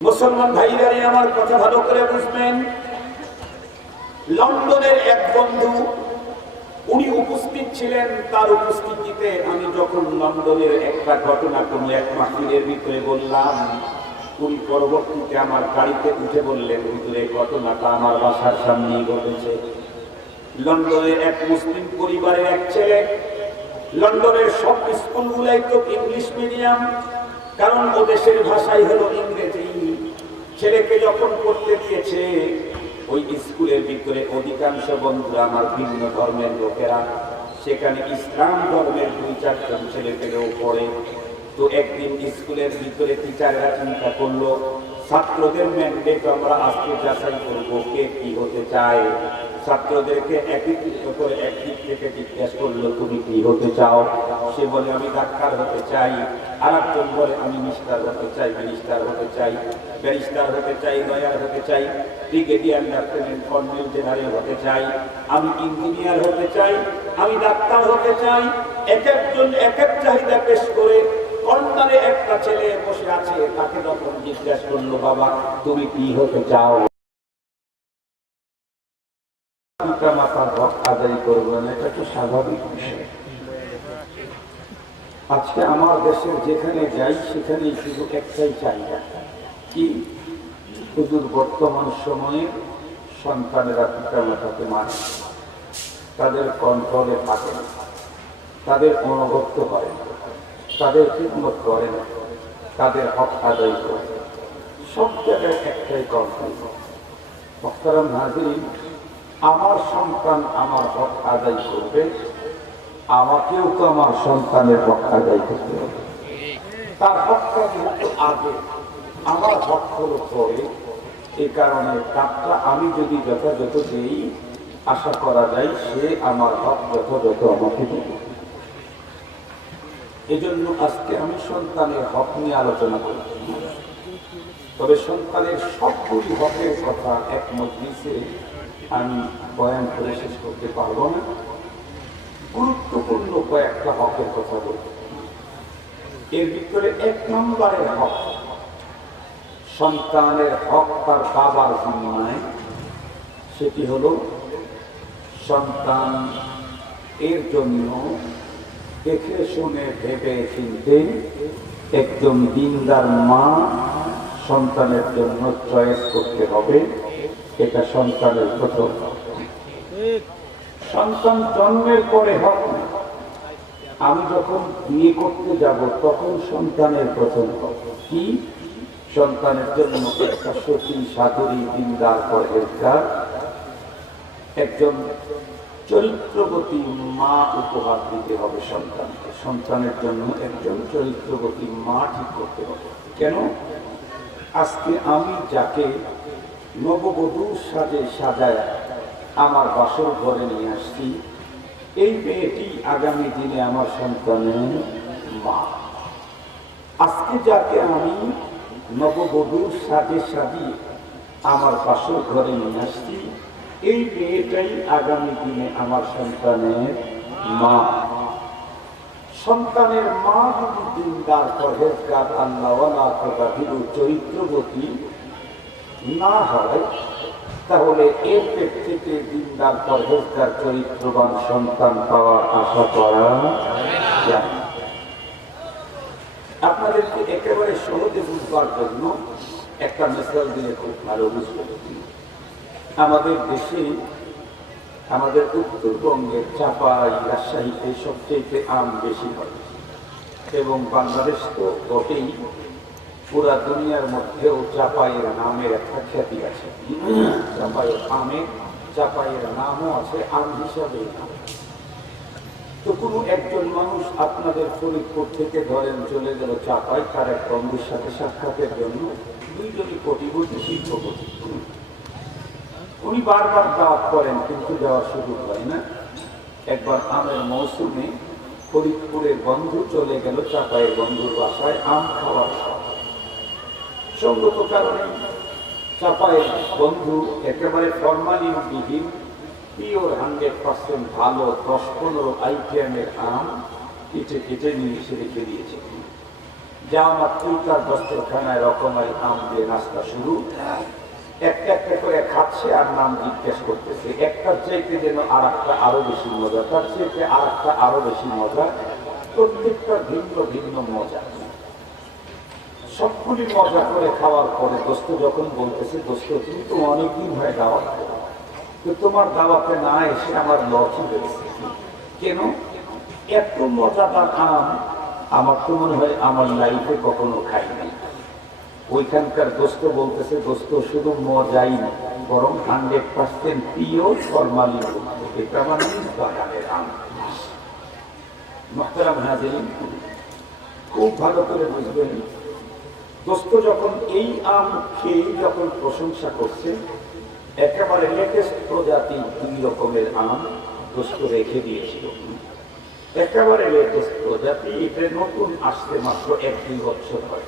মুসলমান ভাইরা আমার কথা ভালো করে বুঝবেন। লন্ডনের এক বন্ধু উনি উপস্থিত ছিলেন, তার উপস্থিতিতে আমি যখন লন্ডনের একটা ঘটনা কোনো এক মাহফিলের ভিতরে বললাম, উনি পরবর্তীতে আমার গাড়িতে উঠে বললেন, হুজুর এই ঘটনাটা আমার বাসার সামনেই ঘটেছে। লন্ডনের এক মুসলিম পরিবারের এক ছেলে, লন্ডনের সব স্কুলগুলাই তো ইংলিশ মিডিয়াম, কারণ ও দেশের ভাষাই হলো ইংরেজি। ছেলেকে যখন পড়তে দিয়েছে, ওই স্কুলের ভিতরে অধিকাংশ বন্ধুরা আমার ভিন্ন ধর্মের লোকেরা, সেখানে ইসলাম ধর্মের 2-4 জন ছেলেপেলেও পড়ে। তো একদিন স্কুলের ভিতরে টিচাররা চিন্তা করলো, ছাত্রদের ম্যান্ডেট আমরা আজকে যাচাই করবো কে কি হতে চায়। ছাত্রদেরকে একত্রিত করে একদিক থেকে জিজ্ঞাসা করলো, তুমি কি হতে চাও? সে বলে আমি ডাক্তার হতে চাই। আর একজন বলে আমি মিনিস্টার হতে চাই, মিনিস্টার হতে চাই, ব্যারিস্টার হতে চাই, লয়ার হতে চাই, ব্রিগেডিয়ার লেফটেন্যান্ট কর্নেল জেনারেল হতে চাই, আমি ইঞ্জিনিয়ার হতে চাই, আমি ডাক্তার হতে চাই। এক একজন এক এক চাহিদা পেশ করে কর্নারে একটা ছেলে বসে আছে, তাকে যখন জিজ্ঞাসা করলো, বাবা তুমি কি হতে চাও? পিতা মাতার হক আদায় করবেন, এটা তো স্বাভাবিক বিষয়। আজকে আমার দেশের যেখানে যাই সেখানে শুধু একটাই চাহিদা, কি হুজুর বর্তমান সময়ে সন্তানেরা পিতা মাতাকে মানে, তাদের কন্ট্রোলে থাকে না, তাদের অনুগত করে না, তাদের খিদমত করে না, তাদের হক আদায় করে। সব জায়গায় একটাই কর্তব্য। মোহতারাম হাজিরিন, আমার সন্তান আমার হক আদায় করবে, আমাকেও তো আমার সন্তানের হক আদায় করতে হবে। তার হকটা কিন্তু আগে, আমার হক হলো পরে। এই কারণে তারটা আমি যদি যথাযথ দেই, আশা করা যায় সে আমার হক যথাযথ আমাকে দেবে। এজন্য আজকে আমি সন্তানের হক নিয়ে আলোচনা করছি। তবে সন্তানের সবগুলি হকের কথা এক মজলিসে আমি বয়ান করে শেষ করতে পারবো না। গুরুত্বপূর্ণ কয়েকটা হকের কথা বলবো। এর ভিতরে 1 নম্বরের হক, সন্তানের হক তার বাবার জিম্মায়। সেটি হলো সন্তান এর জন্য দেখে শুনে ভেবে চিনতে একজন দিনদার মা সন্তানের জন্য চয়েস করতে হবে। এটা সন্তানের প্রথম। সন্তান জন্মের পরে হক না, আমি যখন বিয়ে করতে যাব তখন সন্তানের প্রথম হক কি? সন্তানের জন্য একটা সতী সাধুরী দিনদার পরহেজগার একজন চরিত্রবতী মা উপহার দিতে হবে সন্তানকে। সন্তানের জন্য একজন চরিত্রবতী মা ঠিক করতে হবে। কেন? আজকে আমি যাকে নববধূর সাজে সাজায় আমার বাসর ঘরে নিয়ে আসছি, এই মেয়েটি আগামী দিনে আমার সন্তানের মা। আজকে যাকে আমি নববধূর সাজে সাজিয়ে আমার বাসর ঘরে নিয়ে আসছি, এই মেয়েটাই আগামী দিনে আমার সন্তানের মা। সন্তানের মা যদি দিনদার পরহেজগার আল্লাহওয়ালা তথা ভীরু চরিত্রবতী না হয়, তাহলে এর পেট থেকে দিনদার পরহেজগার চরিত্রবান সন্তান পাওয়ার আশা করা যায়। আপনাদেরকে একেবারে সহজে বুঝবার জন্য একটা মিসাল দিলে খুব ভালো বুঝবেন। আমাদের দেশে, আমাদের উত্তরবঙ্গের চাপাই, রাজশাহীতে সবচেয়ে আম বেশি হয় এবং বাংলাদেশ তো বটেই, পুরা দুনিয়ার মধ্যেও চাপাইয়ের নামের একটা খ্যাতি আছে। চাপাইয়ের আমের, চাপাইয়ের নামও আছে আম হিসাবে। তো কোনো একজন মানুষ আপনাদের ফরিদপুর থেকে ধরেন চলে গেল চাপাই, তার এক বন্ধুর সাথে সাক্ষাতের জন্য। দুইজনই কোটিপতি, শিল্পপতি। উনি বারবার দাওয়াত করেন কিন্তু যাওয়ার সুযোগ হয় না। একবার আমের মৌসুমে ফরিদপুরের বন্ধু চলে গেল চাপাইয়ের বন্ধুর বাসায় আম খাওয়ার। সঙ্গত কারণে চাপাইয়ের বন্ধু একেবারে ফরমালিনবিহীন, পিওর 100% ভালো 10-15 আইটেমের আম কেটে কেটে নিয়ে এসে রেখে দিয়েছে। যাওয়া মাত্রই তার দস্তরখানায় রকমারি আম দিয়ে নাস্তা শুরু। একটা একটা করে খাচ্ছে আর নাম জিজ্ঞেস করতেছে, একটার চাইতে যেন আর একটা আরো বেশি মজা, তার চাইতে আর একটা আরো বেশি মজা, প্রত্যেকটা ভিন্ন ভিন্ন মজা। সবগুলি মজা করে খাওয়ার পরে দোস্ত যখন বলতেছে, দোস্ত তুমি তো অনেকদিন হয়ে দাওয়াত, তো তোমার দাওয়াতে না এসে আমার লজ্জা হয়েছে। কেন? এত মজাদার আম আমার তো মনে হয় আমার লাইফে কখনো খাইনি। ওইখানকার দোস্ত বলতেছে, দোস্ত শুধু মজাই না, বরং 100% পিওর ফরমালিন, এটা মানে বাগানের আম। মুহতারাম হাজিরিন, খুব ভালো করে বুঝবেন, দোস্ত যখন এই আম খেয়ে যখন প্রশংসা করছে, একেবারে লেটেস্ট প্রজাতি 2 রকমের আম দোস্ত রেখে দিয়েছিল। একেবারে লেটেস্ট প্রজাতি, এটা নতুন আসতে মাত্র 1-2 বছর হয়।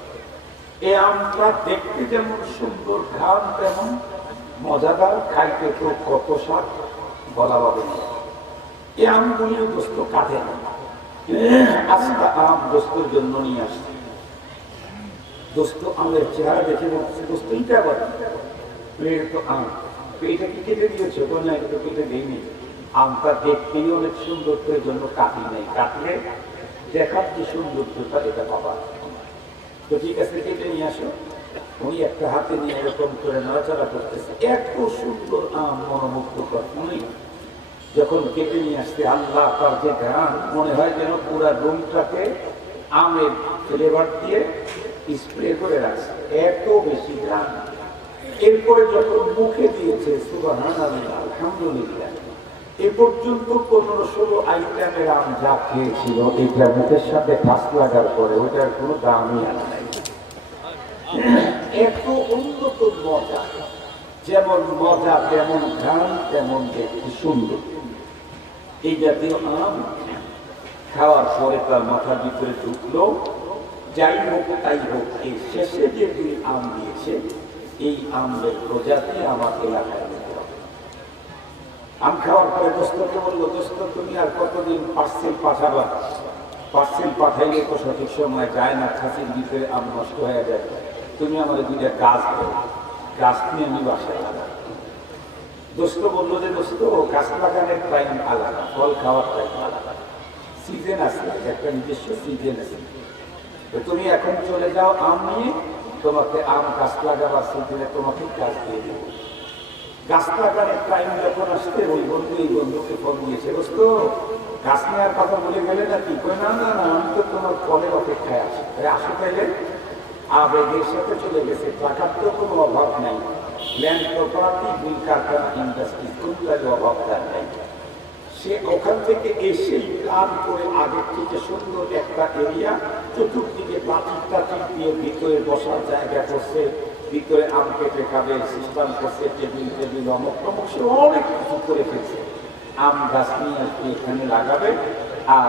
এই আমটা দেখতে যেমন সুন্দর, ঘ্রাণ তেমন মজাদার, খাইতে তো কত স্বাদ বলা হবে না। এই আমগুলিও দোস্ত কাটে না, আজকে আম দোস্তর জন্য নিয়ে আসছে। দোস্ত আমের চেহারা দেখে বলছে, দোস্ত এইটা আবার তো আম, এটা কি কেটে দিয়েছে? না, এটা তো কেটে দেয়নি। আমটা দেখতেই অনেক সুন্দর, এর জন্য কাটি নেই, কাটলে দেখার যে সৌন্দর্যটা এটা পাবা। তো ঠিক আছে, কেটে নিয়ে আসো। উনি একটা হাতে নিয়ে এরকম করে নাড়াচাড়া করতেছে, এত সুন্দর আম, মনোমুগ্ধকর। উনি যখন কেটে নিয়ে আসতে, আল্লাহ তার যে ঘ্রাণ, মনে হয় যেন পুরা রুমটাকে আমের ফ্লেভার দিয়ে স্প্রে করে রাখছে, এত বেশি ঘ্রাণ। এরপরে যখন মুখে দিয়েছে, সুবহানাল্লাহ, আলহামদুলিল্লাহ, এ পর্যন্ত 15-16 আইটেমের আম যা খেয়েছিল, এটা মুখের সাথে কাজ লাগার পরে ওটার কোনো দামই আনা নাই। এত উন্নত মজা, যেমন মজা তেমন ঘ্রাণ তেমন দেখতে সুন্দর। এই জাতীয় আম খাওয়ার পরে তার মাথার ভিতরে ঢুকলো, যাই হোক তাই হোক, এই শেষে যে 2 আম দিয়েছে, এই আমের প্রজাতি আমার এলাকায় নিতে হবে। আম খাওয়ার পরে দোস্তকে বললো, দোস্ত তুমি আর কতদিন পার্সেল পাঠাবা? পার্সেল পাঠাইলে তো সঠিক সময় যায় না, খাসির ভিতরে আম নষ্ট হয়ে যায়। তুমি আমার 2টা গাছ দেবো, গাছ নিয়ে আমি বাসায় লাগাবো। দোস্ত বললো যে, দোস্ত গাছ লাগানোর টাইম আলাদা, ফল খাওয়ার টাইম আলাদা, সিজন আছে, একটা নিজস্ব সিজন আছে। তো তুমি এখন চলে যাও আম নিয়ে, তোমাকে আম গাছ লাগাবার সিজনে তোমাকে গাছ দিয়ে দেবো। গাছ লাগানোর টাইম যখন আসছে, ওই বন্ধু এই বন্ধুকে ফোন দিয়েছে, দোস্ত গাছ নেওয়ার কথা বলে গেলে নাকি? না না না, আমি তো তোমার ফলের অপেক্ষায় আছি। আসো তাইলে। আবেগের সাথে চলে গেছে, টাকার তো কোনো অভাব নাই, ল্যান্ড প্রপার্টি, 2 কারখানা, ইন্ডাস্ট্রি, কোনটার অভাব তার নেই। সে ওখান থেকে এসেই প্ল্যান করে আগের থেকে সুন্দর একটা এরিয়া, চতুর্দিকে প্লাস্টিক টাচিক দিয়ে ভিতরে বসার জায়গা করছে, ভিতরে আম কেটে খাবে সিস্টেম করছে, টেবিল টেবিল অমক টমক, সে অনেক কিছু করে ফেলছে। আম গাছ নিয়ে আসবে, এখানে লাগাবে, আর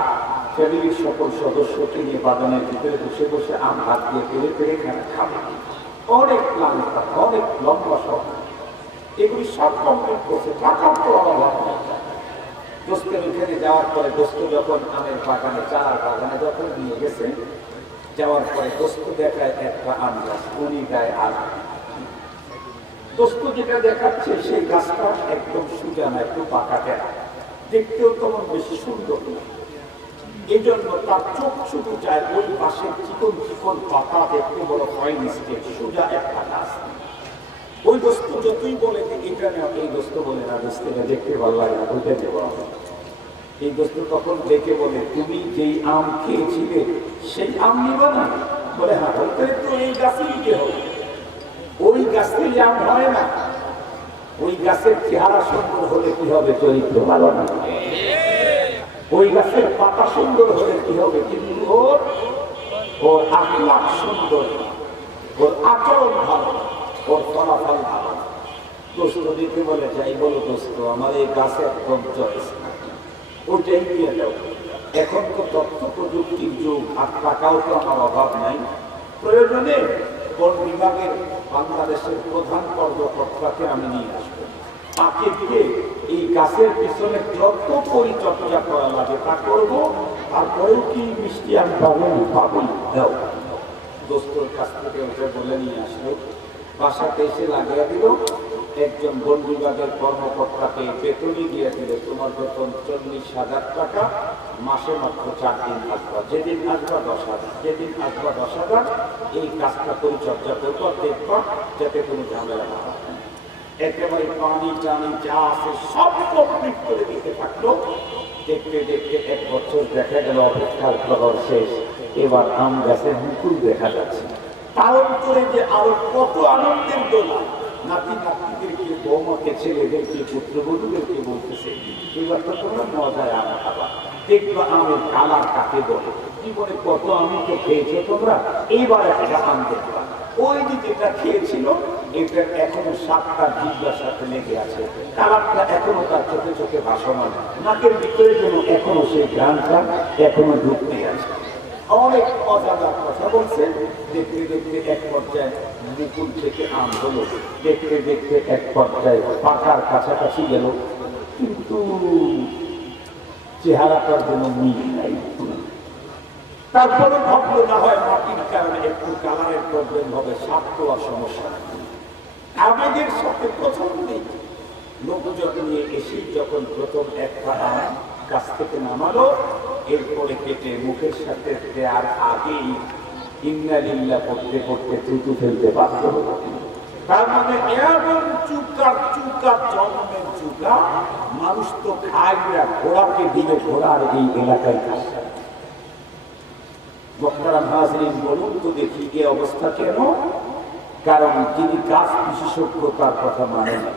ফ্যামিলির সকল সদস্যকে নিয়ে বাগানের ভিতরে বসে বসে আম হাত দিয়ে পেরে পেরে এখানে খাবে। অনেক প্ল্যান, অনেক লম্বা সব, এগুলি সব কমপ্লিট করছে, টাকার তো অভাব নেই। দোস্তের ওখানে যাওয়ার পরে, দোস্ত যখন আমের বাগানে, চারার বাগানে যখন নিয়ে গেছে, যাওয়ার পরে দোস্ত দেখায় একটা আম গাছ, উনি গায়ে আম। দোস্ত যেটা দেখাচ্ছে সেই গাছটা একদম সোজা না, একটু পাকা টেরা, দেখতেও তেমন বেশি সুন্দর না। এই জন্য তার চোখ শুধু যায় ওই পাশের চিকন চিকন পাতা দেখতে, বড় ফাইন স্টেজ, সোজা একটা গাছ। ওই দোস্ত যতই বলে যে এটা নেওয়া, এই দোস্ত বলে না, দোস্তটা দেখতে ভালো লাগে না, ওইটা নেওয়া হবে। এই দোস্ত তখন দেখে বলে, তুমি যেই আম খেয়েছিলে সেই আম নিবা না? বলে হ্যাঁ। বলতে তো এই গাছে নিতে হবে, ওই গাছেই আম হয় না। ওই গাছের চেহারা সুন্দর হলে কি হবে? চরিত্র ভালো না। ওই গাছের পাতা সুন্দর হলে কি হবে? কিন্তু ওর আখলাক সুন্দর, ওর আচরণ ভালো, ওর ফলাফল ভালো। দোস্ত দিতে বলে, যাই বলো দোস্ত, আমার এই গাছে একদম চয়েস না, ওইটাই নিয়ে যাও। এখন তো তথ্য প্রযুক্তির যুগ, আর টাকাও তো আমার অভাব নাই, প্রয়োজনে বন বিভাগের বাংলাদেশের প্রধান কর্মকর্তাকে আমি নিয়ে আসবো, তাকে দিয়ে এই গাছের পিছনে যত পরিচর্যা করা লাগে তা করবো। তারপরেও কি মিষ্টি আমি পাবো? পাবো, দাও। দোস্তর কাছ থেকে ওটা বলে নিয়ে আসলো, বাসাতে এসে লাগিয়ে দিল। একজন বন বিভাগের কর্মকর্তাকে বেতনই দিয়ে দিল, তোমার বেতন 40,000 টাকা, মাসে মাত্র 4 দিন আসবা, যেদিন আসবা 10,000, যেদিন আসবা 10,000, এই কাজটা পরিচর্যা করবো, দেখবা যাতে কোনো ঝামেলা না হয়। একেবারে পানি টানি যা আছে সব কমপ্লিট করে দিতে থাকলো। দেখতে দেখতে 1 বছর দেখা গেল, অপেক্ষার প্রহর শেষ। এবার আম গাছের মুকুল দেখা যাচ্ছে। কারণ করে যে আরো কত আনন্দের দোলা, নাতি নাতিদেরকে, বৌমাকে, ছেলেদেরকে, পুত্রবধূদেরকে বলতেছে, এবার তো তোমরা মজায় আম খাবা, দেখবা আমের কালার কাকে বলে, জীবনে কত আমি তো খেয়েছো তোমরা, এইবার একটা আম দেখবা। ওই যে যেটা খেয়েছিল এটা এখনো 7টা জিভ্বার সাথে লেগে আছে, কালারটা এখনো তার চোখে চোখে ভাসমান, নাকের ভিতরে যেন এখনো সেই ঘ্রাণটা এখনো ঢুকতে আছে। অনেক অজানার কথা বলছেন। দেখতে দেখতে এক পর্যায়ে মুকুল থেকে আম হলো, দেখতে দেখতে এক পর্যায়ে পাকার কাছাকাছি গেল, কিন্তু চেহারাটার জন্য মিল নাই। তারপরে ভাবলো না হয় মাটির কারণে একটু কালারের প্রবলেম হবে, স্বাদ তো আর সমস্যা নেই। আবেগের সাথে প্রথম দিন লোকজন নিয়ে এসে যখন প্রথম একটা আম গাছ থেকে নামালো, এরপরে কেটে মুখের সাথে দেওয়ার আগেই ইন্না লিল্লাহ পড়তে পড়তে থুতু ফেলতে বাধ্য হলো। তার মানে এমন চুকার চুকার জন্মের চুকা, মানুষ তো খায় না, ঘোড়াকে দিলে ঘোড়ার এই এলাকায় খায়। মোহতারাম হাজরিন, বলুন তো দেখি এই অবস্থা কেন? কারণ যিনি গাছ বিশেষজ্ঞ তার কথা মানে না।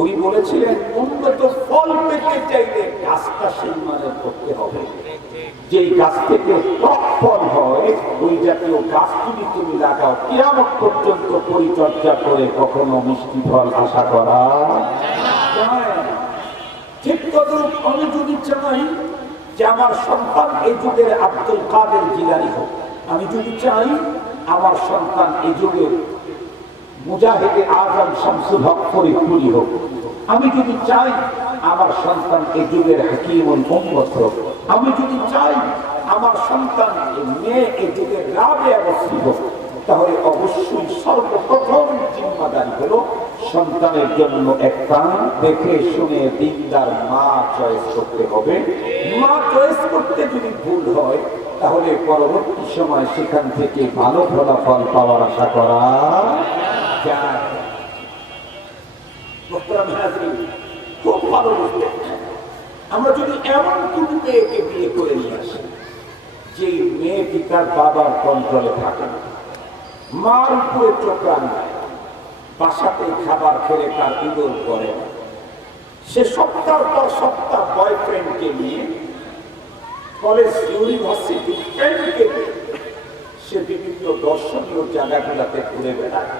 উনি বলেছিলেন উন্নত ফল পেতে চাইলে গাছটা সেই মানের করতে হবে, যেই গাছ থেকে টক ফল হয় ওই জাতীয় গাছ যদি তুমি লাগাও, কিয়ামত পর্যন্ত পরিচর্যা করে কখনো মিষ্টি ফল আশা করা যায় না। ঠিক তদ্রূপ আমি যদি চাই যে আমার সন্তান এই যুগের আব্দুল কাদের জিলানী হোক, আমি যদি চাই আমার সন্তান এই যুগের মুজাহিদে আজম শামসুল হক ফরিদপুরি হোক, আমি যদি চাই আমার সন্তান এই যুগের হাকিমুল উম্মত হোক, আমি যদি চাই আমার সন্তান মেয়ে এই যুগের রাবেয়া বসরি হোক, তাহলে অবশ্যই সর্বপ্রথম জিম্মাদারি হলো সন্তানের জন্য একটা দেখে শুনে দিনদার মা চয়েস করতে হবে। মা চয়েস করতে যদি ভুল হয় তাহলে পরবর্তী সময় সেখান থেকে ভালো ফলাফল পাওয়ার আশা করা যায়। খুব ভালো বুঝতে, আমরা যদি এমন কোন মেয়েকে বিয়ে করে নিয়ে আসি যে মেয়েটি তার বাবার কন্ট্রোলে থাকে না, মার উপরে চোখ রান্নায়, বাসাতে খাবার খেলে তার ইঁদুর করে না, সে সপ্তাহ পর সপ্তাহ বয়ফ্রেন্ডকে নিয়ে কলেজ ইউনিভার্সিটি ফ্রেন্ডকে নিয়ে সে বিভিন্ন দর্শনীয় জায়গাগুলোতে ঘুরে বেড়ায়,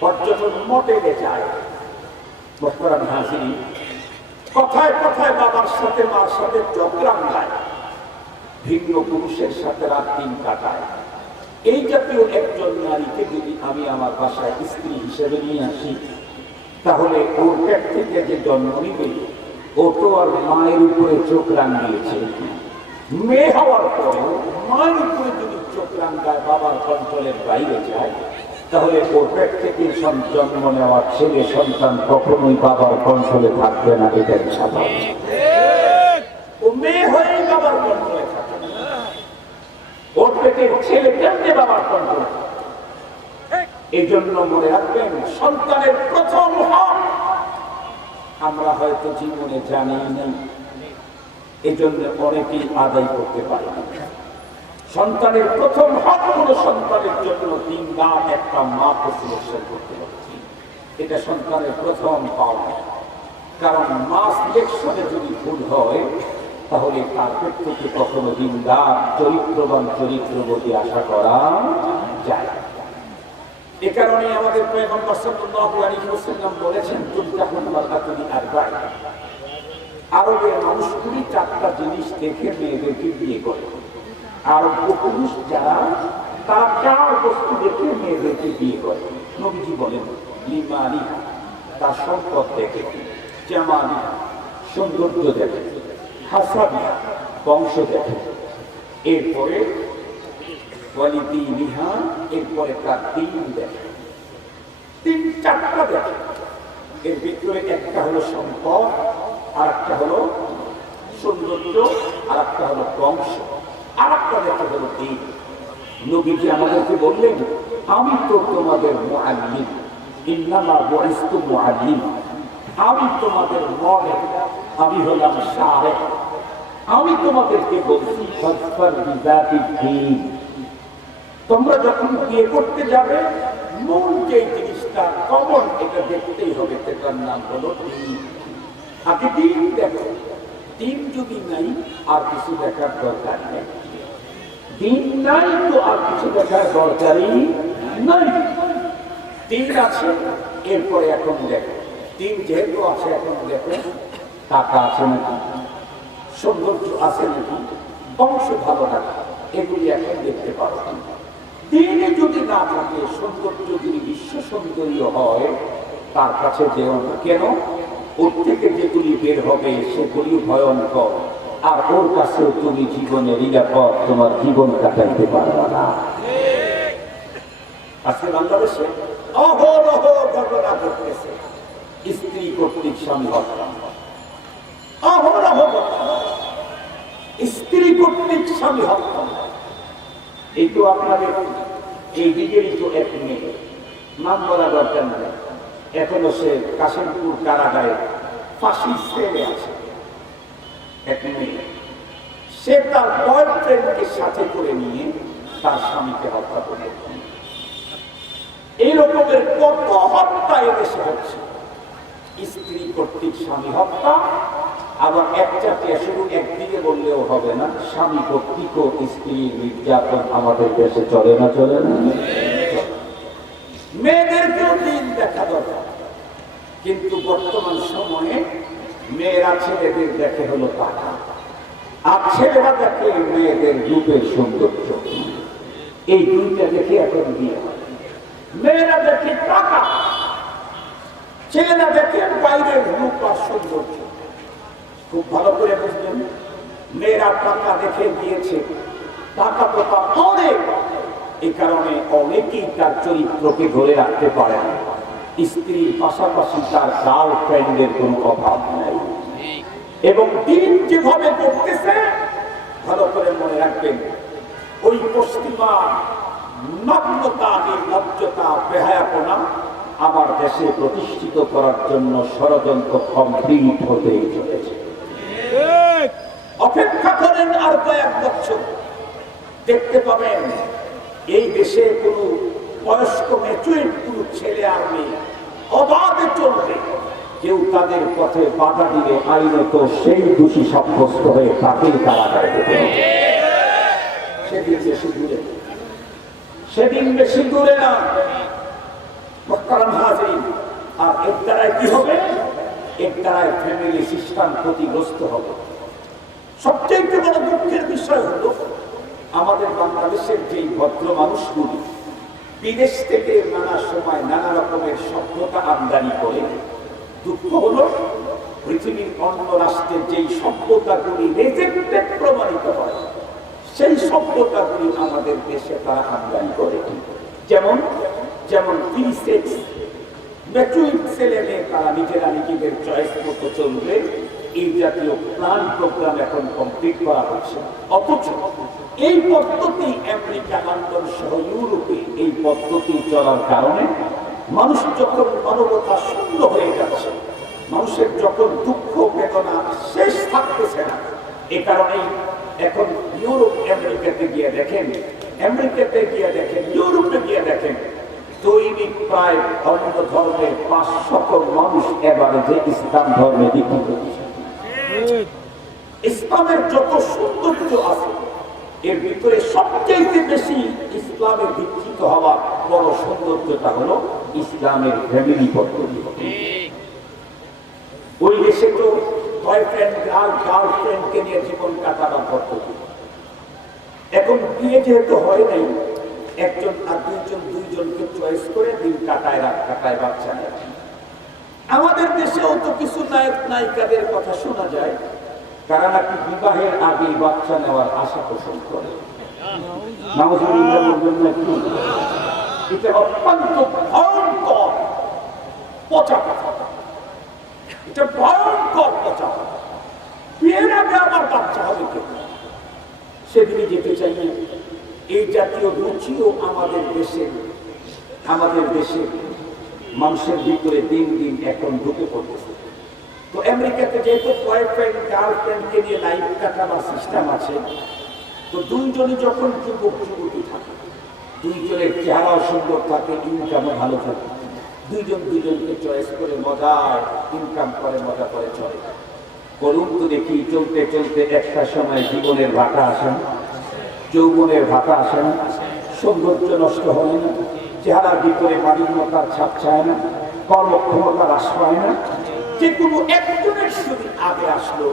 পর্যটন মোটেলে যায়। মোহতারাম হাজির, কথায় কথায় বাবার সাথে মার সাথে চোখ রান্নায়, ভিন্ন পুরুষের সাথে রাত দিন কাটায়। এই জাতীয় একজন নারীকে যদি আমি আমার বাসায় স্ত্রী হিসেবে নিয়ে আসি, তাহলে ওর পেট থেকে যে জন্ম নিবে ও তো আর মায়ের উপরে চোখ রাঙিয়েছে। মেয়ে হওয়ার পরে মায়ের উপরে যদি চোখ রাঙায়, বাবার কন্ট্রোলের বাইরে যায়, তাহলে ওর পেট থেকে জন্ম নেওয়া ছেলে সন্তান কখনোই বাবার কন্ট্রোলে থাকবে না। এটা স্বাভাবিক। ও মেয়ে হয়েই বাবার কন্ট্রোলে থাকে না, ওর পেটের ছেলে কেমনে বাবার কন্ট্রোলে। এই জন্য মনে রাখবেন, সন্তানের প্রথম হক আমরা হয়তো জীবনে জানি না, এই জন্য অনেকেই আদায় করতে পারে না। সন্তানের প্রথম হক হলো সন্তানের জন্য দিন রাত একটা মা সিলেকশন করতে হবে। এটা সন্তানের প্রথম পাওয়া, কারণ মা সিলেকশনে যদি ভুল হয় তাহলে তার পেট থেকে কখনো দিন রাত চরিত্রবান চরিত্রবতী আশা করা যায়। এ কারণে আমাদের পয়গম্বর সাল্লাল্লাহু আলাইহি ওয়াসাল্লাম বলেছেন, তুনকাহুল মারআতু লিআরবা'ইন, আরবের মানুষগুলি 4টা জিনিস দেখে মেয়েদেরকে বিয়ে করে। আরব পুরুষ যারা, তারা 4 বস্তু দেখে মেয়েদেরকে বিয়ে করে। নবীজি বলেন, লিমালিহা, তার সম্পদ দেখে, জামালিহা, সৌন্দর্য দেখে, হাসাবিহা, বংশ দেখে, এরপরে ওয়ালিদিনিহা, এরপরে তার দিন দেখে, 3-4টা দেখে। এর ভিতরে একটা হলো সম্পদ, আর একটা হলো সৌন্দর্য, আর একটা হলো বংশ, আর একটা দেখা হলো দিন। নবীজি আমাদেরকে বললেন, আমি তো তোমাদের মুআল্লিম, ইন্নামা বুইসতু মুআল্লিম, আমি তোমাদের মডেল, আমি হলাম শারেহ। আমি তোমাদেরকে বলছি ফাজফার বিযাতিদ দ্বীন, তোমরা যখন বিয়ে করতে যাবে মূল যে জিনিসটা কমন এটা দেখতেই হবে, সেটার নাম হলো দিন। আগে দিন দেখো, দিন যদি নাই আর কিছু দেখার দরকার নেই। দিন নাই তো আর কিছু দেখার দরকারই নাই। দিন আছে, এরপরে এখন দেখো, দিন যেহেতু আছে এখন দেখো টাকা আছে নাকি, সৌন্দর্য আছে নাকি, বংশ ভালো নাকি, এগুলি এখন দেখতে পারো। দিনে যদি না থাকে, সৌন্দর্য যদি বিশ্ব সুন্দরী হয়, তার কাছে যেও না। কেন? ওর থেকে যেগুলি বের হবে সেগুলি ভয়ঙ্কর, আর ওর কাছে তুমি জীবনে নিরাপদ তোমার জীবন কাটাইতে পারবে না। আজকে বাংলাদেশে অহরহ ঘটনা ঘটতেছে, স্ত্রী কর্তৃক স্বামী হত্যা, অহরহ স্ত্রী কর্তৃক স্বামী হত্যা। এই তো আপনাদের এই দিকেরই তো এক মেয়ে, নাম বলা দরকার নেই, এখনো সে কাশিমপুর কারাগারে ফাঁসির সেলে আছে। এক মেয়ে, সে তার বয়ফ্রেন্ডকে সাথে করে নিয়ে তার স্বামীকে হত্যা করে। এই রকমের কত হত্যা এদেশে হচ্ছে, স্ত্রী কর্তৃক স্বামী হত্যা। আবার একচাটিয়া শুধু একদিকে বললেও হবে না, স্বামী কর্তৃক স্ত্রী নির্যাতন আমাদের দেশে চলে না, চলে না। মেয়েদেরকেও দিন দেখা দরকার, কিন্তু বর্তমান সময়ে মেয়েরা ছেলেদের দেখে হলো টাকা, আর ছেলেরা দেখে মেয়েদের রূপের সৌন্দর্য। এই দুইটা দেখে এখন বিয়ে হয়। মেয়েরা দেখে টাকা, ছেলেরা দেখে বাইরের রূপ আর সৌন্দর্য। খুব ভালো করে বুঝলেন, মেয়েরা টাকা দেখে দিয়েছে, টাকা তো তার অনেক, এই কারণে অনেকেই তার চরিত্রকে ধরে রাখতে পারে না। স্ত্রীর পাশাপাশি তার গার্লফ্রেন্ডের কোনো অভাব নাই। এবং দিন যেভাবে করতেছে, ভালো করে মনে রাখবেন, ওই পশ্চিমা নগ্নতা, নির্লজ্জতা, বেহায়াপনা আমার দেশে প্রতিষ্ঠিত করার জন্য ষড়যন্ত্র কমপ্লিট হতেই চলেছে। অপেক্ষা করেন আর কয়েক বছর, দেখতে পাবেন এই দেশে কোনো বয়স্ক ম্যাচুরিট কোনো ছেলে আর মেয়ে অবাধে চলবে। কেউ তাদের পথে বাধা দিলে আইনত সেই দোষী সাব্যস্ত হয়ে তাকেই কারাগারে দেবে। সেদিন বেশি দূরে, সেদিন বেশি দূরে না। আর এর দ্বারায় কি হবে? এর দ্বারায় ফ্যামিলি সিস্টেম ক্ষতিগ্রস্ত হবে। সবচেয়ে বড় দুঃখের বিষয় হলো, আমাদের বাংলাদেশের যেই ভদ্র মানুষগুলি বিদেশ থেকে নানা সময় নানা রকমের সভ্যতা আমদানি করে, দুঃখ হলো পৃথিবীর অন্য রাষ্ট্রের যেই সভ্যতাগুলি রেজেক্টেড প্রমাণিত হয়, সেই সভ্যতাগুলি আমাদের দেশে তারা আমদানি করে। যেমন যেমন সেক্স ম্যাচুরিট ছেলে মেয়ে তারা নিজেরা নিজেদের চয়েস মতো চলবে, এই জাতীয় প্ল্যান প্রোগ্রাম এখন কমপ্লিট করা হচ্ছে। অথচ এই পদ্ধতি আমেরিকা, লন্ডন সহ ইউরোপে এই পদ্ধতি চলার কারণে মানুষ যখন মানবতা শূন্য হয়ে যাচ্ছে, মানুষের যখন দুঃখ বেদনা শেষ থাকতেছে না, এ কারণেই এখন ইউরোপ আমেরিকাতে গিয়ে দেখেন, আমেরিকাতে গিয়ে দেখেন, ইউরোপে গিয়ে দেখেন, দৈনিক প্রায় অন্য ধর্মের 500 মানুষ এবারে যে ইসলাম ধর্মে দীক্ষিত হচ্ছে। ইসলামের যত সৌন্দর্য আছে, এর ভিতরে সবচেয়ে বেশি ইসলামে দীক্ষিত হওয়ার বড় সৌন্দর্যটা হলো ইসলামের ফ্যামিলি পদ্ধতি। ওই দেশে তো বয়ফ্রেন্ড গার্লফ্রেন্ডকে নিয়ে জীবন কাটাবার পদ্ধতি। এখন বিয়ে যেহেতু হয় নাই, একজন আর দুইজনকে চয়েস করে দিন কাটায়, রাত কাটায়, বাচ্চা নেয়। আমাদের দেশেও তো কিছু নায়ক নায়িকাদের কথা শোনা যায়, তারা নাকি বিবাহের আগে বাচ্চা নেওয়ার আশা পোষণ করে। নাউজুবিল্লাহ বলবেন না কি? এটা অত্যন্ত ভয়ঙ্কর পচা কথা, এটা ভয়ঙ্কর পচা কথা। বিয়ের আগে আমার বাচ্চা হবে কেন? সেদিকে যেতে চাই না। এই জাতীয় রুচিও আমাদের দেশে মানুষের ভিতরে দিন দিন এখন ঢুকে পড়তেছে। তো আমেরিকাতে যেহেতু বয়ফ্রেন্ড গার্লফ্রেন্ডকে নিয়ে লাইফ কাটাবার সিস্টেম আছে, তো দুইজনই যখন যুবক যুবতী থাকে, দুইজনের চেহারাও সুন্দর থাকে, ইনকামও ভালো থাকে, দুইজন দুইজনকে চয়েস করে মজায় ইনকাম করে, মজা করে চলে। করুন তো দেখি, চলতে চলতে একটা সময় জীবনের ভাটা আসে না, যৌবনের ভাটা আসে না, সৌন্দর্য নষ্ট হয় না, চেহারার ভিতরে মালিন্যতার ছাপ চায় না, কর্মক্ষমতার হ্রাস পায় না। যে কোনো একজনের শুধু আগে আসলো,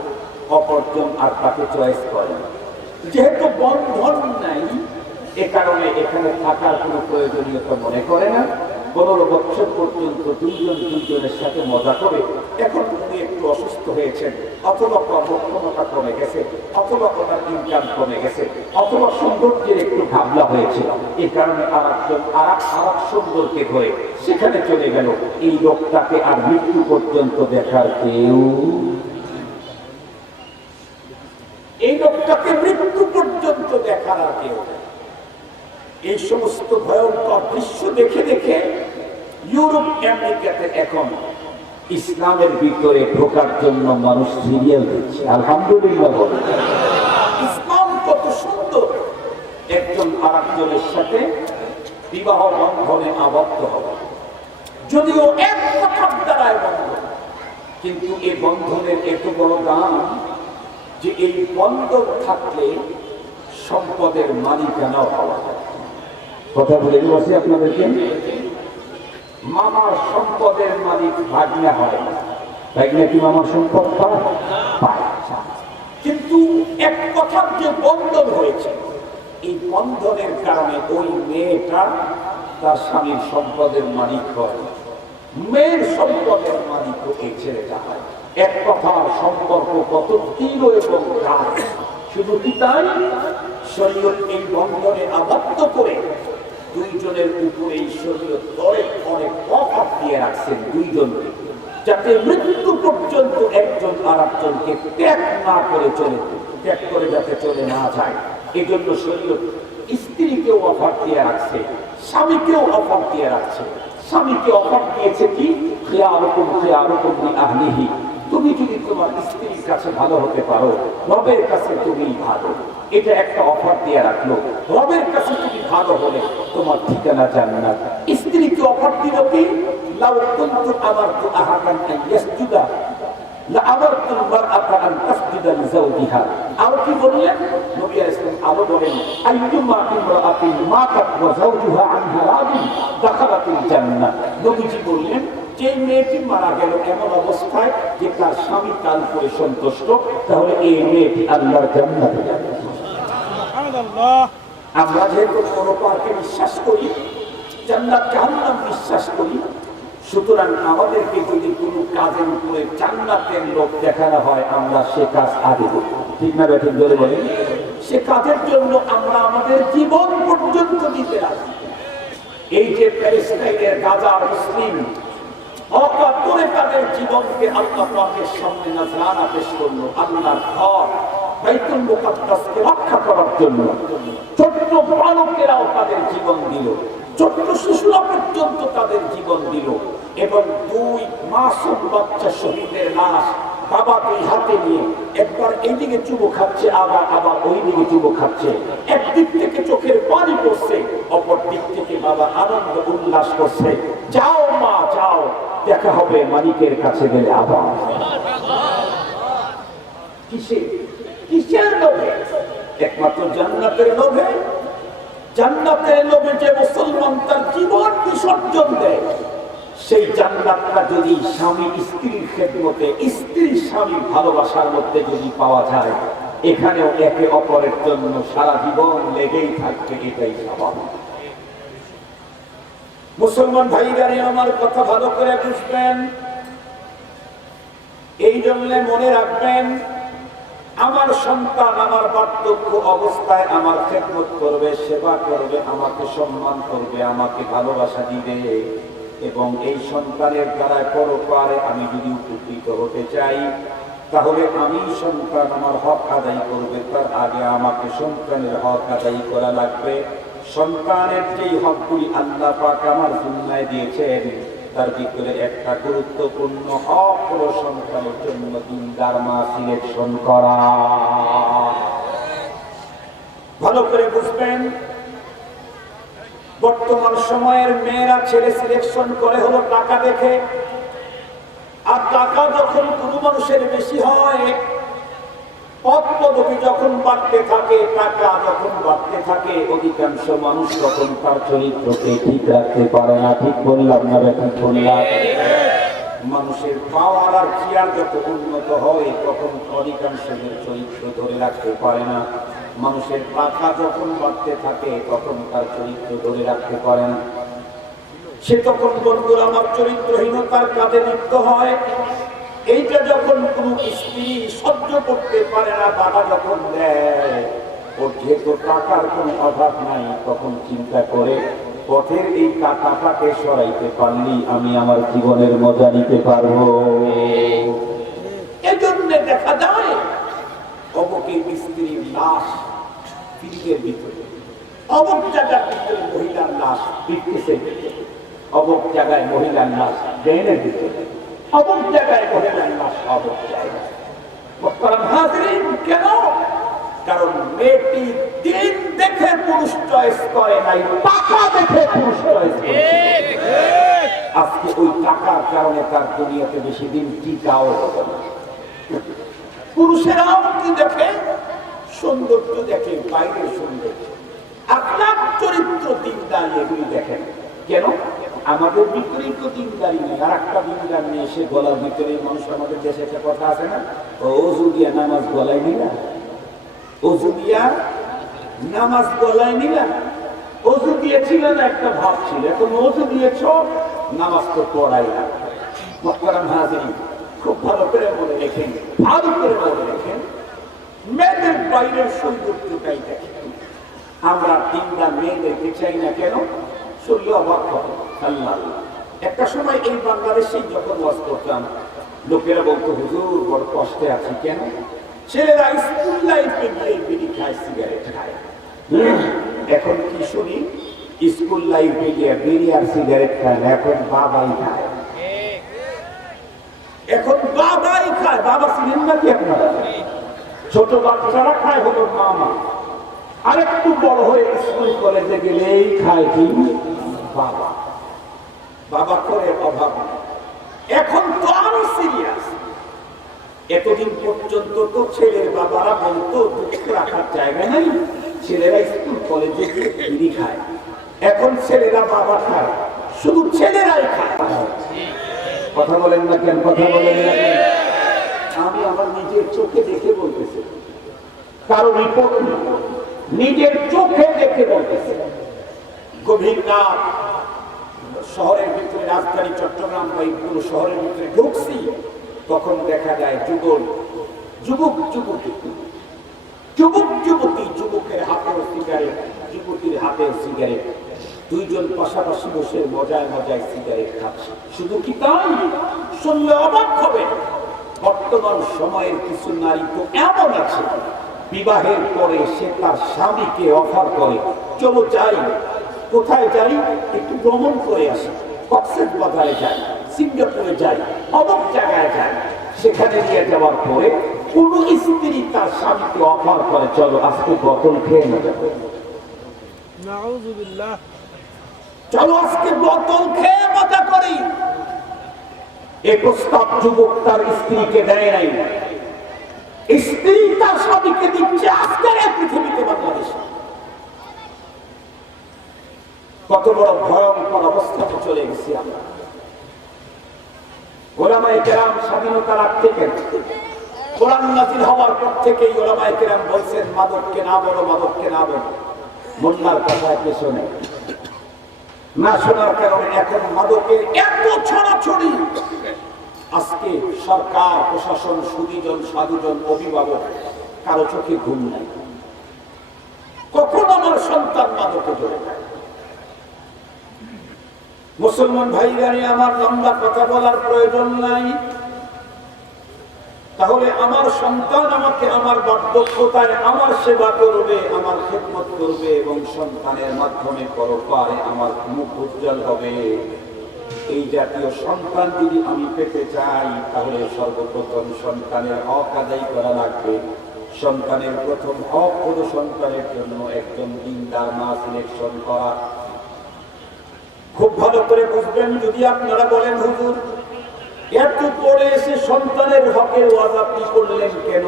অপরজন আর তাকে চয়েস করে না। যেহেতু বন্ধন নাই, এ কারণে এখানে থাকার কোনো প্রয়োজনীয়তা মনে করে না। 15 বছর পর্যন্ত দুইজন দুইজনের সাথে মজা করে, এখন উনি একটু অসুস্থ হয়েছেন, অথবা কর্মক্ষমতা কমে গেছে, অথবা ওনার ইনকাম কমে গেছে, অথবা সৌন্দর্যের একটু ঘাবলা হয়েছিল, এই কারণে আরেকজন আর সুন্দরকে ধরে সেখানে চলে গেল। এই লোকটাকে আর মৃত্যু পর্যন্ত দেখার কেউ, এই লোকটাকে মৃত্যু পর্যন্ত দেখার আর কেউ। এই সমস্ত ভয়ঙ্কর দৃশ্য দেখে দেখে ইউরোপ আমেরিকাতে এখন ইসলামের ভিতরে ঢোকার জন্য মানুষ সিরিয়াল দিচ্ছে। আলহামদুলিল্লাহ বলে, ইসলাম কত সুন্দর। একজন আরেকজনের সাথে বিবাহ বন্ধনে আবদ্ধ হবে, যদিও এক কথার দ্বারায় বন্ধন, কিন্তু এই বন্ধনের এত বড় দাম যে এই বন্ধন থাকলে সম্পদের মালিকানা পাওয়া যায়। কথা বলে বসে আপনাদেরকে, মামার সম্পদের মালিক ভাগ্না হয়, ভাগ্না কি মামার সম্পদ পায়? কিন্তু এক কথার যে বন্ধন হয়েছে, এই বন্ধনের কারণে ওই মেয়েটা তার স্বামীর সম্পদের মালিক হয়, মেয়ের সম্পদের মালিক এই ছেলেটা হয়। এক কথার সম্পর্ক কত তীব্র এবং গাঢ়। শুধু কি তাই, শরীয়ত এই বন্ধনে আবদ্ধ করে দুইজনের উপরে এই শরীয়ত অনেক অনেক অফার দিয়ে রাখছেন দুইজনকে, যাতে মৃত্যু পর্যন্ত একজন আর একজনকে ত্যাগ না করে ত্যাগ করে যাতে চলে না যায়। এই জন্য শরীয়ত স্ত্রীকেও অফার দিয়ে রাখছে, স্বামীকেও অফার দিয়ে রাখছে। স্বামীকে অফার দিয়েছে কি, খিয়ারুকুম খিয়ারুকুম লিআহলিহি, তুমি যদি তোমার স্ত্রীর কাছে ভালো হতে পারো, রবের কাছে তুমি ভালো। এটা একটা অফার দিয়ে রাখলো, রবের কাছে তুমি ভালো হলে তোমার ঠিকানা জান্নাত। স্ত্রীকে অফার দিল কি, লাউ কুনতু আমারতু আহাদান আন ইয়াসজুদা লাআমারতুল মারআতা আন তাসজুদা লিজাওজিহা। আর কি বললেন নবী আলাইহিস সালাম? আরো বলেন, আইয়ুমা ইমরাআতিন মাতাত ওয়া যাওজুহা আনহা রাদি দাখালাতিল জান্নাহ। নবীজি বললেন, যে মেয়েটি মারা গেল এমন অবস্থায় যে তার স্বামী তার উপরে সন্তুষ্ট, তাহলে এই মেয়েটি আল্লাহর জান্নাতে যাবে। আমরা যেহেতু পরপারকে বিশ্বাস করি, জান্নাত জাহান্নাম বিশ্বাস করি, সুতরাং আমাদেরকে যদি কোনো কাজের উপরে জান্নাতের লোক দেখানো হয়, আমরা সে কাজ আগে করি। ঠিক না বেঠিক ধরে বলেন? সে কাজের জন্য আমরা আমাদের জীবন পর্যন্ত দিতে রাজি। এই যে প্যালেস্টাইনের গাজার মুসলিম অকাতরে তাদের জীবনকে আল্লাহ পাকের সামনে নাজরানা পেশ করলো, আল্লাহর ঘর বাইতুল মুকাদ্দাসকে রক্ষা করার জন্য। ছোট্ট বালকেরাও তাদের জীবন দিল, ছোট্ট শিশুরা পর্যন্ত তাদের জীবন দিল, এবং 2 মাসুম বাচ্চা শহীদের লাশ বাবা দুই হাতে নিয়ে একবার এইদিকে চুমু খাচ্ছে, আবার ওই দিকে চুমু খাচ্ছে। একদিক থেকে চোখের পানি পড়ছে, অপর দিক থেকে বাবা আনন্দ উল্লাস করছে, যাও মা যাও, দেখা হবে মালিকের কাছে গেলে আবার। কিসের লোভে? একমাত্র জান্নাতের লোভে। জান্নাতের লোভে যে মুসলমান তার জীবন বিসর্জন দেয়, সেই জান্নাতটা যদি স্বামী স্ত্রীর খেদমতে, স্ত্রীর স্বামীর ভালোবাসার মধ্যে যদি পাওয়া যায়, এখানেও একে অপরের জন্য সারা জীবন লেগেই থাকবে, এটাই স্বাভাবিক। মুসলমান ভাইরা আমার কথা ভালো করে বুঝবেন, এই জন্য মনে রাখবেন, আমার সন্তান আমার বার্ধক্য অবস্থায় আমার খেদমত করবে, সেবা করবে, আমাকে সম্মান করবে, আমাকে ভালোবাসা দিবে, এবং এই সন্তানের দ্বারা পরপারে আমি যদি উপকৃত হতে চাই, তাহলে আমি সন্তান আমার হক আদায় করবে, তার আগে আমাকে সন্তানের হক আদায় করা লাগবে। সন্তানের যেই হকগুলি আল্লাহ পাক আমার জিম্মায় দিয়েছেন, তার ভিতরে একটা গুরুত্বপূর্ণ হক হলো সন্তানের জন্য দিনদার মা সিলেকশন করা। ভালো করে বুঝবেন, বর্তমান সময়ের মেয়েরা ছেলে সিলেকশন করে হলো টাকা দেখে। আর টাকা যখন কোনো মানুষের বেশি হয়, পদ পদবি যখন বাড়তে থাকে, টাকা যখন বাড়তে থাকে, অধিকাংশ মানুষ তখন তার চরিত্রকে ঠিক রাখতে পারে না। ঠিক বললাম না? ঠিক বললাম। মানুষের পাওয়ার আর চেয়ার যত উন্নত হয়, তখন অধিকাংশের চরিত্র ধরে রাখতে পারে না। মানুষের টাকা যখন বাড়তে থাকে, তখন তার চরিত্র ধরে রাখতে পারে না। সে তখন বন্ধুরা আমার চরিত্রহীনতার কাজে লিপ্ত হয়। এইটা যখন কোন স্ত্রী সহ্য করতে পারে না, বাবা যখন দেয়, ওর যেহেতু টাকার কোনো অভাব নাই, তখন চিন্তা করে পথের এই টাকাটাকে সরাইতে পারলি আমি আমার জীবনের মজা নিতে পারবো। এজন্য দেখা যায় অবকে স্ত্রীর লাশ ফ্রিজের ভিতরে, অবক জায়গার ভিতরে মহিলার লাশ ফ্রিজের ভিতরে, অবক জায়গায় মহিলার লাশ ড্রেনের ভিতরে, অবক জায়গায় মহিলার লাশ অবক জায়গায়। কেন? কারণ মেয়েটি দিন দেখে পুরুষ চয়েস করে নাই, টাকা দেখে পুরুষ চয়েস করে। আজকে ওই টাকার কারণে তার দুনিয়াতে বেশি দিন টিকাও হবে না। পুরুষেরাও কি দেখে? সৌন্দর্য দেখে, বাইরের সৌন্দর্য, আপনার চরিত্র দিনদারি এগুলি দেখেন। কেন? আমাদের ভিতরেই তো দিনদারি নেই। আর একটা দিনদার নিয়ে এসে গলার ভিতরে মানুষ, আমাদের দেশে একটা কথা আছে না, অজু দিয়া নামাজ গলায় নিলা, অজু দিয়া নামাজ গলায় নিলা। অজু দিয়েছিল না একটা ভাব ছিল, এখন অজু দিয়েছ, নামাজ তো পড়াই না। খুব ভালো করে মনে রেখেন, ভালো করে মনে রেখেন, মেয়েদের বাইরের সৌন্দর্যটাই দেখেন। আমরা দিনদার মেয়েদেরকে চাই না কেন? শুনলে অবাক হবে। আল্লাহ, একটা সময় এই বাংলাদেশেই যখন ওয়াজ করতাম, লোকেরা বলতো হুজুর বড় কষ্টে আছি। কেন? ছেলেরা স্কুল লাইফে গিয়ে বিড়ি খায়, সিগারেট খায়। এখন কি শুনি? স্কুল লাইফে গিয়ে বিড়ি আর সিগারেট খায় না, এখন বাবাই খায়। এখন বাবাই খায়। বাবা ছিলেন নাকি আপনারা? ছোট বাচ্চারা খায় হলো মামা, আরেকটু বড় হয়ে স্কুল কলেজে গেলেই খায় কি বাবা। বাবা করে অভাব নেই। এখন তো আরো সিরিয়াস। এতদিন পর্যন্ত তো ছেলের বাবারা বলতো দুঃখ রাখার জায়গা নাই, ছেলেরা স্কুল কলেজে গিয়ে বিড়ি খায়। এখন ছেলেরা বাবা খায়, শুধু ছেলেরাই খায়। কথা বলেন না কেন? কথা বলেন না কেন? আমি আমার নিজের চোখে দেখে বলতেছি, কারো রিপোর্ট নিজের চোখে দেখে বলতেছে। গভীর রাত, শহরের ভিতরে, রাজধানী চট্টগ্রাম বা পুরো শহরের ভিতরে ঢুকছি, তখন দেখা যায় যুবক যুবতী, যুবকের হাতেও সিগারেট, যুবতীর হাতেও সিগারেট, দুইজন পাশাপাশি বসে মজায় মজায় সিগারেট খাচ্ছে। শুধু কি তাই? শুনলে অবাক হবে, বর্তমান সময়ের কিছু নারী তো এমন আছে, বিবাহের পরে সে তার স্বামীকে অফার করে, চলো যাই, কোথায় যাই, একটু ভ্রমণ করে আসি, কক্সবাজারে যাই, সিঙ্গাপুরে যাই, অমুক জায়গায় যাই। সেখানে নিয়ে যাওয়ার পরে কোন স্ত্রী তার স্বামীকে অফার করে, চলো আজকে বোতল খেয়ে মজা করি, চলো আজকে বোতল খেয়ে মজা করি। এ প্রস্তাব যুবক তার স্ত্রীকে দেয় নাই, স্ত্রী তার স্বামীকে দিচ্ছে। আজকের এই পৃথিবীতে বাংলাদেশে কত বড় ভয়ঙ্কর অবস্থাতে চলে গেছি আমরা। ওলামায়ে কেরাম স্বাধীনতার আগ থেকে, কোরআন নাযিল হওয়ার পর থেকেই ওলামায়ে কেরাম বলছেন, মাদককে না বলো, মাদককে না বলো। মোল্লার কথা পেছনে না শোনার কারণে এখন মাদকের এত ছড়াছড়ি। আজকে সরকার, প্রশাসন, সুদীজন, সাধুজন, অভিভাবক কারো চোখে ঘুম নাই, কখন আমার সন্তান মাদকে জড়ে যায়। মুসলমান ভাইরা, আমার লম্বা কথা বলার প্রয়োজন নাই। তাহলে আমার সন্তান আমাকে আমার বার্ধক্যতায় আমার সেবা করবে, আমার খেদমত করবে এবং সন্তানের মাধ্যমে পরপারে আমার মুখ উজ্জ্বল হবে। এই জাতীয় সন্তান যদি আমি পেতে চাই, তাহলে সর্বপ্রথম সন্তানের হক আদায় করা লাগবে। সন্তানের প্রথম হক হলো সন্তানের জন্য একজন দিনদার মা সিলেকশন করা। খুব ভালো করে বুঝবেন, যদি আপনারা বলেন হুজুর এত পরে এসে সন্তানের হকের ওয়াজ আপনি করলেন কেন?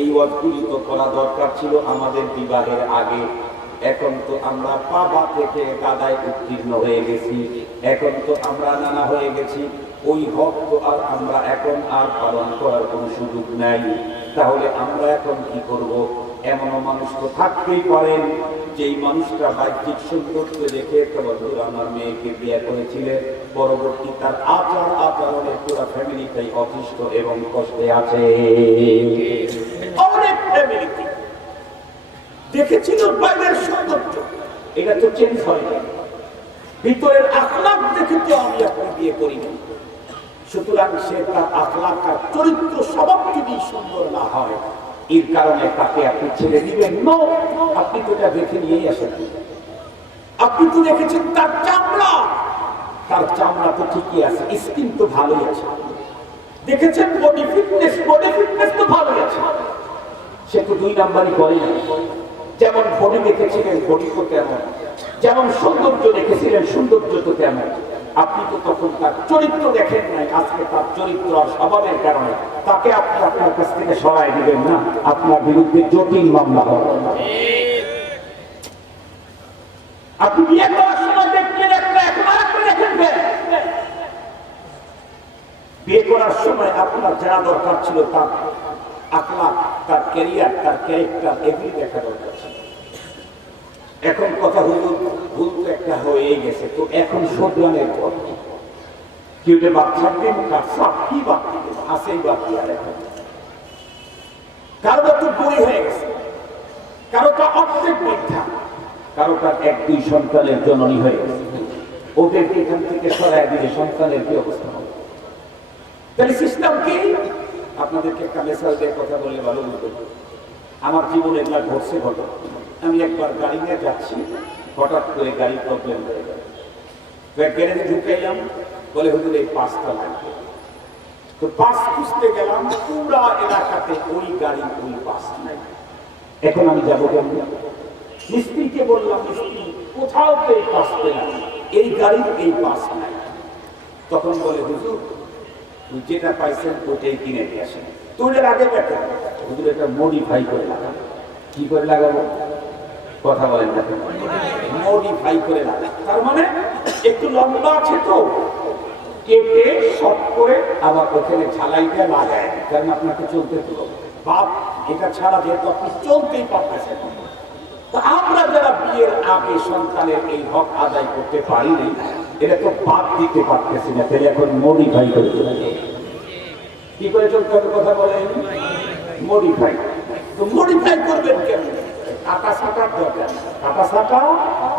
এই ওয়াজগুলি তো করা দরকার ছিল আমাদের বিবাহের আগে। এখন তো আমরা বাবা থেকে দাদায় উত্তীর্ণ হয়ে গেছি, এখন তো আমরা নানা হয়ে গেছি, ওই হক তো আর আমরা এখন আর পালন করার কোনো সুযোগ নাই। তাহলে আমরা এখন কি করব? এমনও মানুষ তো থাকতেই পারেন যেই মানুষটা বাহ্যিক সৌন্দর্য দেখে আমার মেয়েকে বিয়ে করেছিলেন, পরবর্তী তার আচার আচরণের পুরো ফ্যামিলিটাই অতিষ্ঠ এবং কষ্টে আছে। অনেক ফ্যামিলিতে দেখেছিল বাইরের সৌন্দর্য, এটা তো চেঞ্জ হয় না, ভিতরের আখলাক দেখে তো আমি আপনি বিয়ে করি না। সুতরাং সে তার আখলাক, তার চরিত্র স্বভাব যদি সুন্দর না হয়, এর কারণে তাকে আপনি ছেড়ে দিবেন না। আপনি তো এটা দেখে নিয়েই আসেন, আপনি তো দেখেছেন তার চামড়া, তার চামড়া তো ঠিকই আছে, স্কিন তো ভালোই আছে। দেখেছেন বডি ফিটনেস, বডি ফিটনেস তো ভালোই আছে, সে তো দুই নাম্বারই করে না। যেমন বডি দেখেছিলেন, বডি তো তেমন, যেমন সৌন্দর্য দেখেছিলেন, সৌন্দর্য তো তেমন। আপনি তো তখন তার চরিত্র দেখেন নাই। আজকে তার চরিত্র আর স্বভাবের কারণে তাকে আপনি আপনার কাছ থেকে সরাই দিবেন না, আপনার বিরুদ্ধে জটিল মামলা হবে। আপনি বিয়ে করার সময় দেখবেন একটা, একবার আপনি দেখেন বিয়ে করার সময় আপনার জানা দরকার ছিল তার আখলাক, তার ক্যারিয়ার, তার ক্যারেক্টার, এগুলি দেখা দরকার ছিল। এখন কথা হলো ভুল তো একটা হয়ে গেছে, তো এখন শোধরানোর পর কেউ যে বাচ্চার দিন কি বাচ্চা আছে, এই বাচ্চা আর এখন কারোটা তো বুড়ি হয়ে গেছে, কারোটা অর্ধেক মিথ্যা, কারোটা এক দুই সন্তানের জননী হয়ে গেছে। ওদেরকে এখান থেকে সরাই দিলে সন্তানের কি অবস্থা হবে? তাহলে সিস্টেম কি? আপনাদেরকে একটা মেসেজ দিয়ে কথা বললে ভালো বুঝতে। আমার জীবনে এগুলা ঘটছে ঘটনা। আমি একবার গাড়ি নিয়ে যাচ্ছি, হঠাৎ করে গাড়ির প্রবলেম হয়ে গেল। গ্যারেজে ঢুকাইলাম, বলে হুজুর এই পাঁচটা লাগবে। তো পাঁচ খুঁজতে গেলাম, পুরা এলাকাতে ওই গাড়ি ওই পাঁচ নাই। এখন আমি যাবো কেমন? মিস্ত্রিকে বললাম, মিস্ত্রি কোথাও তো এই পাঁচ পেলাম, এই গাড়ির এই পাঁচ নাই। তখন বলে হুজুর যেটা পাইছেন ওটাই কিনে নিয়ে আসেন। তো ওটার আগে দেখে হুজুর এটা মডিফাই করে লাগাবো। কি করে লাগাবো? কথা বলেন না, মডিফাই করে লাগাবো। তার মানে একটু লম্বা আছে তো, কেটে শর্ট করে আবার ওখানে ঝালাইটা লাগায়, কারণ আপনাকে চলতে হলো বাপ, এটা ছাড়া যেহেতু আপনি চলতেই পারতেছেন। তো আমরা যারা বিয়ের আগে সন্তানের এই হক আদায় করতে পারিনি, এটা তো বাদ দিতে পারতেছি না, তাহলে এখন মডিফাই করে কি করে চলতে হবে? কথা বলেন, মডিফাই। তো মডিফাই করবেন কেমন? কাটা ছাটার দরকার, কাটা ছাটা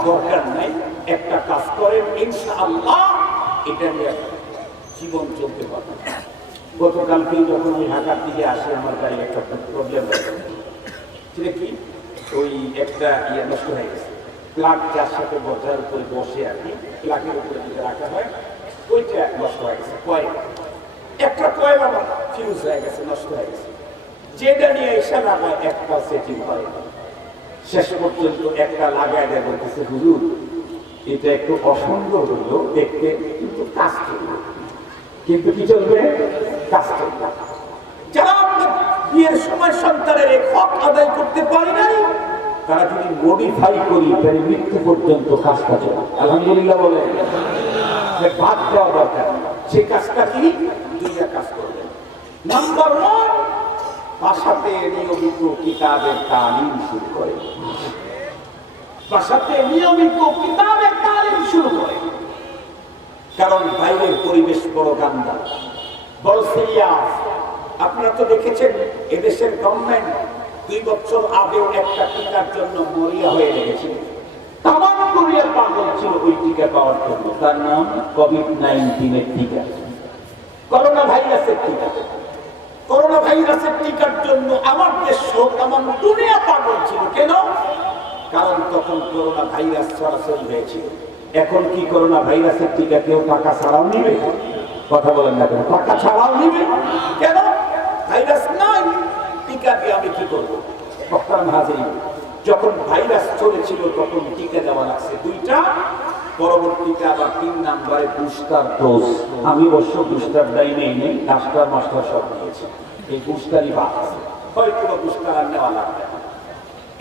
দরকার নাই। একটা কাজ করেন, ইনশাআল্লাহ এটা নিয়ে জীবন চলতে পারবে। গতকালকে যখন আমি ঢাকার দিকে আসি, আমার গাড়ি একটা প্রবলেম হয়েছে। সেটা কি? ওই একটা ইয়ে নষ্ট হয়ে গেছে, প্লাগ যার সাথে বর্জার উপরে বসে আর কি প্লাগের উপরে যেটা রাখা হয়, ওইটা নষ্ট হয়ে গেছে। কয়েল, একটা কয়েল আমার ফিউজ হয়ে গেছে, নষ্ট হয়ে গেছে। যেটা নিয়ে এসে লাগায় একটা সেটিং হয়, শেষ পর্যন্ত একটা লাগায় দেয়, বলতেছে হুজুর এটা একটু অসুন্দর হইল দেখতে, কিন্তু কাজ চলবে। কিন্তু কি চলবে? কাজ চলবে। যারা বিয়ের সময় সন্তানের এক হক আদায় করতে পারে নাই, তারা যদি মডিফাই করি তাহলে মৃত্যু পর্যন্ত কাজটা চলে। আলহামদুলিল্লাহ বলে ভাত দেওয়া দরকার। সে কাজটা কি? দুইটা কাজ করবেন। নাম্বার ওয়ান, বাসাতে নিয়মিত কিতাবের তালিম শুরু করে। বাসাতে নিয়মিত কিতাবের তালিম শুরু করে, কারণ বাইরের পরিবেশ বড় গান্দা, বড় সিরিয়াস। আপনারা তো দেখেছেন এদেশের গভর্নমেন্ট 2 বছর আগেও একটা টিকার জন্য মরিয়া হয়ে লেগেছিল, তামাম দুনিয়া পাগল ছিল ওই টিকা পাওয়ার জন্য। তার নাম কোভিড-19 এর টিকা, করোনা ভাইরাসের টিকা। করোনা ভাইরাসের টিকার জন্য আমার দেশ সহ তামাম দুনিয়া পাগল ছিল। কেন? কারণ তখন করোনা ভাইরাস সরাসরি হয়েছিল। এখন কি করোনা ভাইরাসের টিকা কেউ টাকা ছাড়াও নিবে? কথা বলেন না কেন? টাকা ছাড়াও নিবে কেন? ভাইরাস নাই, টিকা দিয়ে আমি কি করবো? যখন ভাইরাস চলেছিল তখন টিকা দেওয়া লাগছে 2টা, পরবর্তীতে আবার 3 নম্বরে বুস্টার ডোজ। আমি অবশ্য বুস্টার দেয় নেই, ডাক্তার মাস্টার সব নিয়েছি, এই বুস্টারই বাদ আছে, হয়তো বুস্টার আর নেওয়া লাগবে।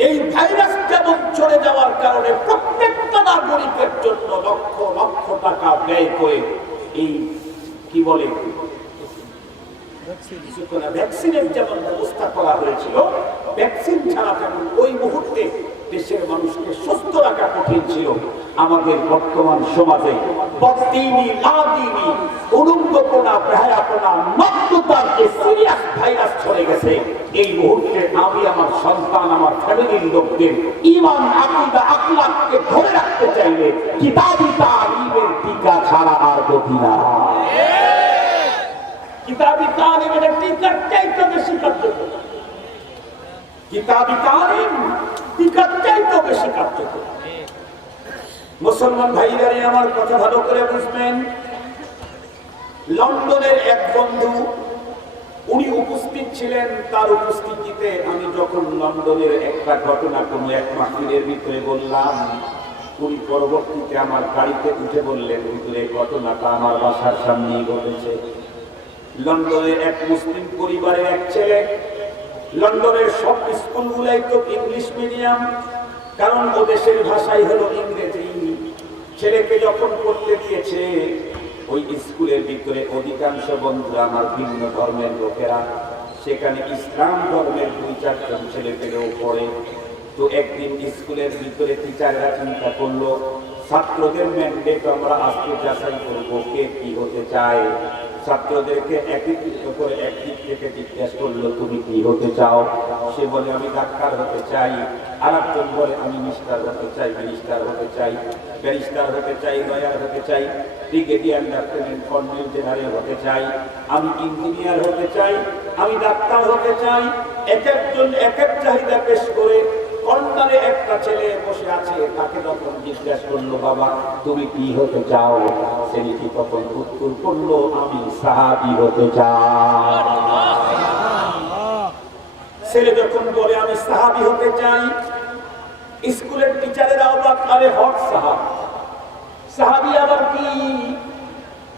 এই ভাইরাস যেমন চলে যাওয়ার কারণে প্রত্যেকটা নাগরিকের জন্য লক্ষ লক্ষ টাকা ব্যয় করে এই কি বলে ভ্যাকসিনের যেমন ব্যবস্থা করা হয়েছিল, ভ্যাকসিন ছাড়া যেমন ওই মুহূর্তে দেশের মানুষকে সুস্থ রাখা কঠিন ছিল, আমাদের বর্তমান সমাজে বদ্দিনী, লাদিনী, উলঙ্গপনা, বেহায়াপনা, নগ্নতার যে সিরিয়াস ভাইরাস চলে গেছে, এই মুহূর্তে আমি আমার সন্তান, আমার ফ্যামিলির লোকদের ঈমান, আকীদা, আখলাককে ধরে রাখতে চাইলে কিতাবী তালিমের টিকা ছাড়া আর গতি না। কিতাবী তালিমের টিকার চাইতে বেশি কার্যকর, কিতাবী তালিম টিকার চাইতে বেশি কার্যকর। মুসলমান ভাইরা আমার কথা ভালো করে বুঝবেন। লন্ডনের এক বন্ধু, উনি উপস্থিত ছিলেন, তার উপস্থিতিতে আমি যখন লন্ডনের একটা ঘটনা কোনো এক মাহফিলের ভিতরে বললাম, উনি পরবর্তীতে আমার গাড়িতে উঠে বললেন, এই ঘটনাটা আমার বাসার সামনেই ঘটেছে। লন্ডনের এক মুসলিম পরিবারের এক ছেলে, লন্ডনের সব স্কুলগুলাই তো ইংলিশ মিডিয়াম, কারণ ও দেশের ভাষাই হলো ইংরেজি। ছেলেকে যখন পড়তে দিয়েছে, ওই স্কুলের ভিতরে অধিকাংশ বন্ধুরা আমার ভিন্ন ধর্মের লোকেরা, সেখানে ইসলাম ধর্মের 2-4 জন ছেলে পেলেও পড়ে। তো একদিন স্কুলের ভিতরে টিচাররা চিন্তা করলো, ছাত্রদের ম্যান্ডেট আমরা আজকে যাচাই করবো কে কি হতে চায়। ছাত্রদেরকে একত্রিত করে একদিক থেকে জিজ্ঞাসা করলো, তুমি কি হতে চাও? সে বলে আমি ডাক্তার হতে চাই। আর একজন বলে আমি মিনিস্টার হতে চাই, মিনিস্টার হতে চাই, ব্যারিস্টার হতে চাই, লয়ার হতে চাই, ব্রিগেডিয়ার লেফটেন্যান্ট কর্নেল জেনারেল হতে চাই, আমি ইঞ্জিনিয়ার হতে চাই, আমি ডাক্তার হতে চাই। এক একজন এক এক চাহিদা পেশ করে কর্নারে একটা ছেলে বসে আছে, তাকে যখন জিজ্ঞাসা করলো, বাবা তুমি কি হতে চাও? ছেলেটি তখন উত্তর করলো, আমি সাহাবী হতে চাই। ছেলে যখন বলে আমি সাহাবী হতে চাই, স্কুলের টিচারেরা অবাক, আরে হক সাহাবী, সাহাবী আবার কি?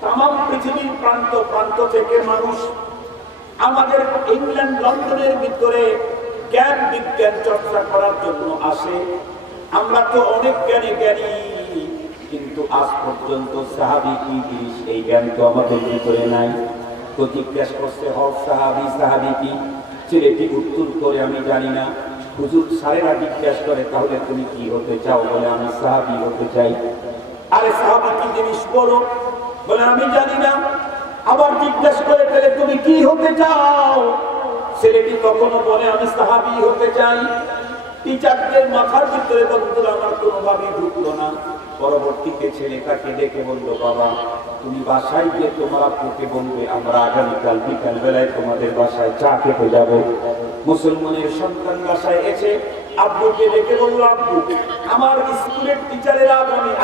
তামাম পৃথিবীর প্রান্ত প্রান্ত থেকে মানুষ আমাদের ইংল্যান্ড, লন্ডনের ভিতরে জ্ঞান বিজ্ঞান চর্চা করার জন্য আসে। আমরা তো অনেক জ্ঞানী, কিন্তু আজ পর্যন্ত সাহাবী কি জিনিস এই জ্ঞান তো আমাদের ভিতরে নাই। তো জিজ্ঞাসা করছে, হক সাহাবী, সাহাবী কি? ছেলেটি উত্তর করে আমি জানি না। হুজুর স্যারেরা জিজ্ঞাসা করে, তাহলে তুমি কি হতে চাও? বলে আমি সাহাবী হতে চাই। আরে সাহাবী কি জিনিস বলো? বলে আমি জানি না। আবার জিজ্ঞাসা করে, তাহলে তুমি কি হতে চাও? ছেলেটি কখনো বলে আমি সাহাবী হতে চাই। টিচারদের মাথার ভিতরে বন্ধুরা আমার কোনোভাবেই ঢুকলো না। পরবর্তীতে ছেলেটাকে ডেকে বললো, বাবা তুমি বাসায় গিয়ে তোমার আপুকে বলবে আমরা আগামীকাল বিকাল বেলায় তোমাদের বাসায় চা খেতে যাব। মুসলমানের সন্তান বাসায় এসে আব্বুকে ডেকে বললো, আব্বু আমার স্কুলের টিচারেরা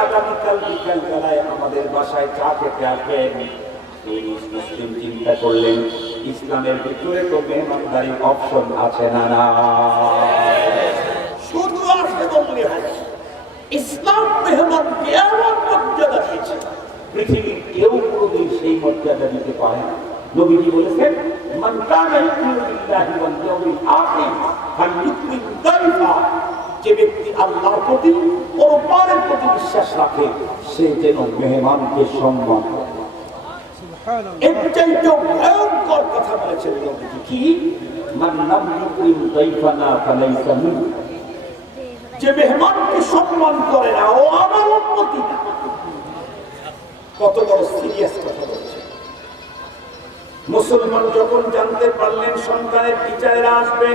আগামীকাল বিকাল বেলায় আমাদের বাসায় চা খেতে আসবেন। মুসলিম চিন্তা করলেন, ইসলামের ভিতরে তো মেহমানদারির অপশন আছে না? না, শুধু আসে বললে হবে। ইসলাম মেহমানকে এমন মর্যাদা দিয়েছে, পৃথিবীর কেউ কোনোদিন সেই মর্যাদা দিতে পারে না। নবীজি বলেছেন, মান কানা ইউমিনু বিল্লাহি ওয়াল ইয়াউমিল আখির ফালইউকরিম দাইফা, যে ব্যক্তি আল্লাহর প্রতি, পরকালের প্রতি বিশ্বাস রাখে, সে যেন মেহমানকে সম্মান করে। এর চাইতে ভয়ঙ্কর কথা বলেছেন নবীজি, কি? মান লাম ইউকরিম দাইফানা ফালাইসা মিন্না, যে মেহমানকে সম্মান করে না ও আমার উম্মতি না। কত বড় সিরিয়াস কথা বলছে। মুসলমান যখন জানতে পারলেন সন্তানের টিচারেরা আসবে,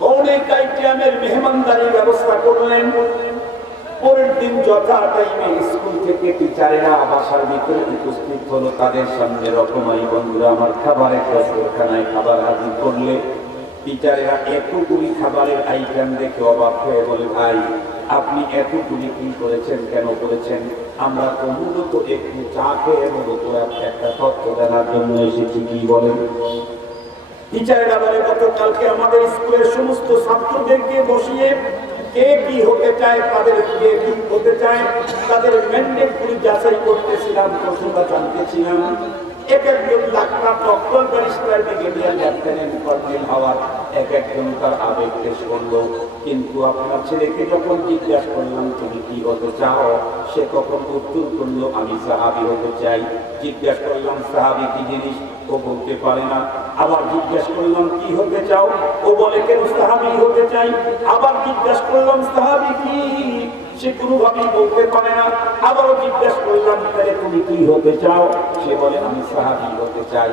অনেক আইটেমের মেহমানদারির ব্যবস্থা করলেন। পরের দিন যথা টাইমে স্কুল থেকে টিচারেরা বাসার ভিতরে উপস্থিত হলো। তাদের সামনে রকমারি বন্ধুরা আমার খাবারের দস্তরখানায় খাবার হাজির করলে টিচারেরা এতগুলি খাবারের আইটেম দেখে অবাক হয়ে বলে, ভাই আপনি এতগুলি কি করেছেন, কেন করেছেন? আমরা তো মূলত একটু চা খেয়ে মূলত একটা তথ্য জানার জন্য এসেছি। কি বলেন? টিচারেরা বলে, গতকালকে আমাদের স্কুলের সমস্ত ছাত্রদেরকে বসিয়ে কে কি হতে চায়, তাদের কে কি হতে চায়, তাদের ম্যান্ডেট গুলি যাচাই করতেছিলাম, প্রশ্নটা জানতেছিলাম। এক একজন doctor, doctor, barrister, brigadier, lieutenant, colonel হওয়ার এক একজন তার আবেগ পেশ করলো। কিন্তু আপনার ছেলেকে যখন জিজ্ঞাসা করলাম তুমি কি হতে চাও, সে তখন উত্তর করলো আমি সাহাবী হতে চাই। জিজ্ঞাসা করলাম সাহাবী কি জিনিস, ও বলতে পারে না। আবার জিজ্ঞাসা করলাম কি হতে চাও, ও বলে কেন সাহাবী হতে চাই। আবার জিজ্ঞাসা করলাম সাহাবী কি, সে কোনোভাবেই বলতে পারে না। আবারও জিজ্ঞাসা করলাম তাহলে তুমি কি হতে চাও, সে বলে আমি সাহাবী হতে চাই।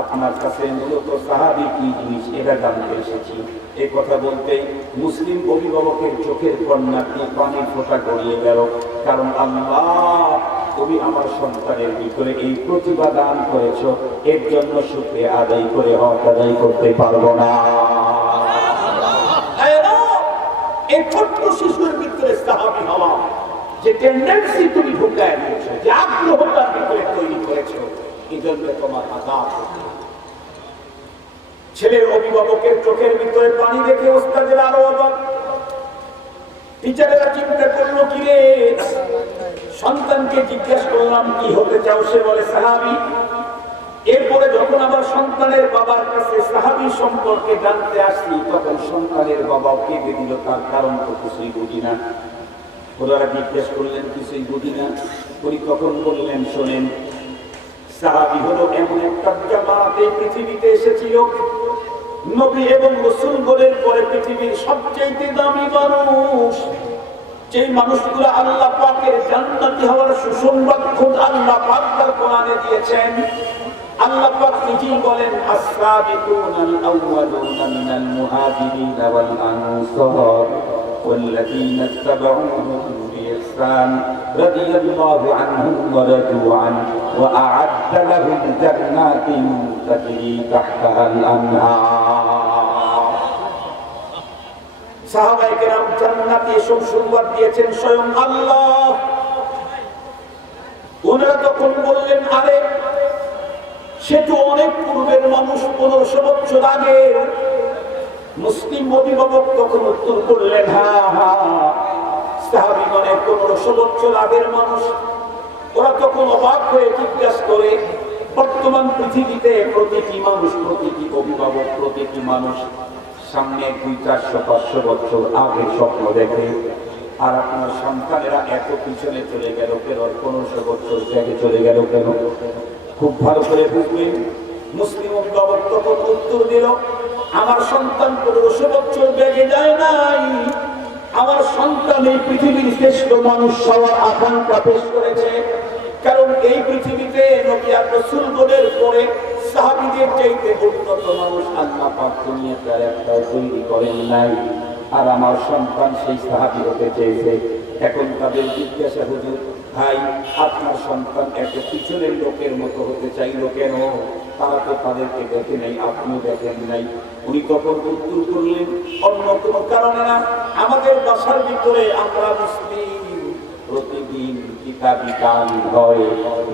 আপনার কাছে মূলত সাহাবী কি জিনিস এটা জানতে এসেছি। এই কথা বলতেই মুসলিম অভিভাবকের চোখের কন্যা দিয়ে পানির ফোঁটা গড়িয়ে গেল। কারণ আল্লাহ তুমি আমার সন্তানের ভিতরে এই প্রতিভা দান করেছ, এর জন্য শুকরিয়া আদায় করে হক আদায় করতে পারবো না। এই ছোট্ট শিশুর ভিতরে সাহাবী হওয়া যে টেন্ডেন্সি তুমি ঢুকায় দিয়েছো, যে আগ্রহতার ভিতরে তৈরি করেছো, এই জন্য তোমার আযাব। ছেলের অভিভাবকের চোখের ভিতরে পানি দেখে ওস্তাদের আরো অবাক। টিচারেরা চিন্তা করলো কি রে, সন্তানকে জিজ্ঞাসা করলাম কি হতে চাও, সে বলে সাহাবী। এরপরে যখন আবার সন্তানের বাবার কাছে সাহাবী সম্পর্কে জানতে আসলি, তখন সন্তানের বাবাও কেঁদে দিল, তার কারণ তো কিছুই বুঝি না। ওনারা জিজ্ঞেস করলেন কিছুই বুঝি না। উনি তখন বললেন শোনেন, সাহাবী হলো এমন একটা জামাত এই পৃথিবীতে এসেছিল, নবী এবং রাসূলগণের পরে পৃথিবীর সবচেয়ে দামি মানুষ। যেই মানুষগুলো আল্লাহ পাকের জান্নাতি হওয়ার সুসংবাদ খোদ আল্লাহ পাক তার কোরআনে দিয়েছেন। আল্লাহ পাক নিজেই বলেন আস-সাবিকুনাল আউওয়ালুনা মিনাল মুহাজিরিন ওয়াল আনসার والذين اتبعوهم بإحسان رضي الله عنهم ورضوا عنه وأعد لهم جنات تجري تحتها الأنهار। সাহাবায়ে কেরাম জান্নাতে সুসংবাদ দিয়েছেন স্বয়ং আল্লাহ। ওনারা তখন বললেন আরে সে তো অনেক পূর্বের মানুষ, 1500 বছর আগে। মুসলিম অভিভাবক তখন উত্তর করলেন হ্যাঁ হ্যাঁ, সাহাবীগণ 1500 বছর আগের মানুষ। ওরা তখন অবাক হয়ে জিজ্ঞাসা করে, বর্তমান পৃথিবীতে প্রতিটি মানুষ, প্রতিটি অভিভাবক, প্রতিটি মানুষ সামনে 200-400-500 বছর আগে স্বপ্ন দেখে, আর আপনার সন্তানেরা এত পিছনে চলে গেল কেন, 1500 বছর থেকে চলে গেল কেন? খুব ভালো করে বুঝবেন। মুসলিম অভিভাবক তখন উত্তর দিল, আমার সন্তান 1500 বছর বেগে যায় নাই, আমার সন্তান এই পৃথিবীর শ্রেষ্ঠ মানুষ হওয়ার আকাঙ্ক্ষা পেশ করেছে। কারণ এই পৃথিবীতে নবী আর রাসূলগণের পরে সাহাবীদের চাইতে উন্নত মানুষ আল্লাহ পাক দুনিয়াতে আর একটাও তৈরি করেন নাই, আর আমার সন্তান সেই সাহাবী হতে চেয়েছে। এখন তাদের জিজ্ঞাসা, হুজুর ভাই আপনার সন্তান এত পিছনের লোকের মতো হতে চাইল কেন? তারা তো তাদেরকে দেখে নাই, আপনিও দেখেন নাই। উনি তখন উত্তর করলেন অন্য কোনো কারণে না, আমাদের বাসার ভিতরে আমরা মুসলিম, প্রতিদিন কিতাবি তালিম হয়,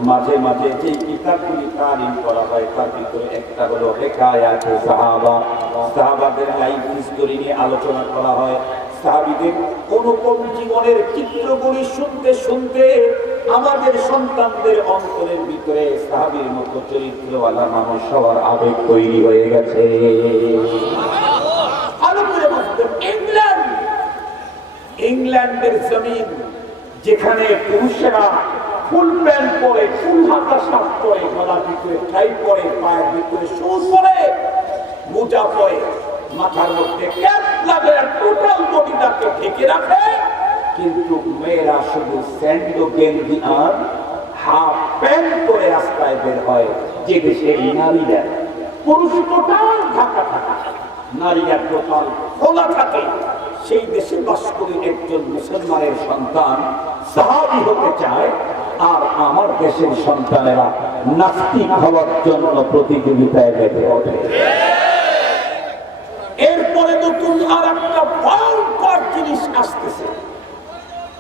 মাঝে মাঝে যে কিতাবগুলি তালিম করা হয় তার ভিতরে একটা হলো হিকায়াতে সাহাবা। সাহাবাদের লাইফ হিস্টোরি নিয়ে আলোচনা করা হয়। সাহাবীদের অনুপম জীবনের চিত্রগুলি শুনতে শুনতে আমাদের সন্তানদের অন্তরের ভিতরে সাহাবীর মতো চরিত্রওয়ালা মানুষ হওয়ার আবেগ তৈরি হয়ে গেছে। ইংল্যান্ডের জমিন, যেখানে পুরুষেরা ফুল প্যান্ট পরে, ফুল হাতা শার্ট পরে, গলার ভিতরে টাই পরে, পায়ের ভিতরে শু পরে, মোজা পরে, মাথার মধ্যে ক্যাপ লাগিয়ে টোটাল বডিটাকে ঢেকে রাখে, কিন্তু মেয়েরা শুধু স্যান্ডো গেঞ্জি আর হাফ প্যান্ট পরে রাস্তায় বের হয়। যে দেশের নারীরা পুরুষ টোটাল ঢাকা থাকা, নারীর কপাল খোলা থাকে, সেই দেশে বাস করে একজন মুসলমানের সন্তান সাহাবী হতে চায়, আর আমার দেশের সন্তানেরা নাস্তিক হওয়ার জন্য প্রতিযোগিতায় মেতে ওঠে। এরপরে নতুন আর একটা ভয়ঙ্কর জিনিস আসতেছে।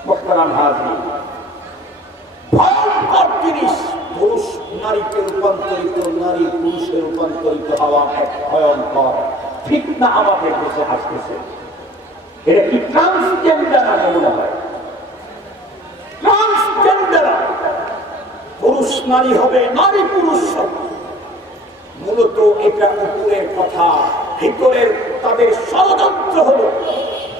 মুহতারাম হাজির, ভয়ঙ্কর জিনিস, পুরুষ নারীকে রূপান্তরিত, নারী পুরুষে রূপান্তরিত হওয়া এক ভয়ঙ্কর ফিতনা আমাদের দেশে আসতেছে। এটা কি ট্রান্সজেন্ডার মনে হয়? ট্রান্সজেন্ডার, পুরুষ নারী হবে, নারী পুরুষ হবে। মূলত এটা উপরের কথা, ভিতরের তাদের ষড়যন্ত্র হলো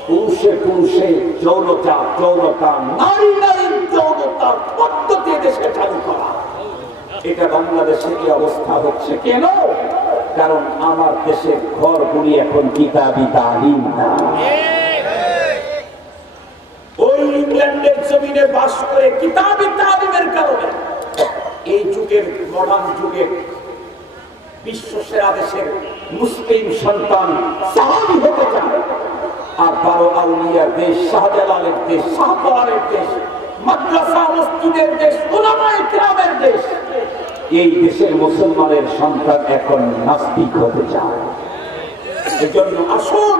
পুরুষে পুরুষে যৌনতা, যৌনতা নারী নারীর যৌনতার পদ্ধতি দেশে চালু করা। এটা বাংলাদেশে এই অবস্থা হচ্ছে কেন? কারণ আমার দেশের ঘরগুলি এখন কিতাবি তালিম না। ওই ইংল্যান্ডের জমিনে বাস করে কিতাবি তালিমের কারণে এই যুগের মডার্ন যুগের বিশ্ব সেরা দেশের মুসলিম সন্তান সাহাবী হতে চায়। আর 12 আউলিয়ার দেশ, শাহজালালের দেশ, শাহপরানের দেশ, মাদ্রাসা মসজিদের দেশ, উলামায়ে কিরামের দেশ, এই দেশের মুসলমানের সন্তান এখন নাস্তিক হতে চায়। এজন্য আসুন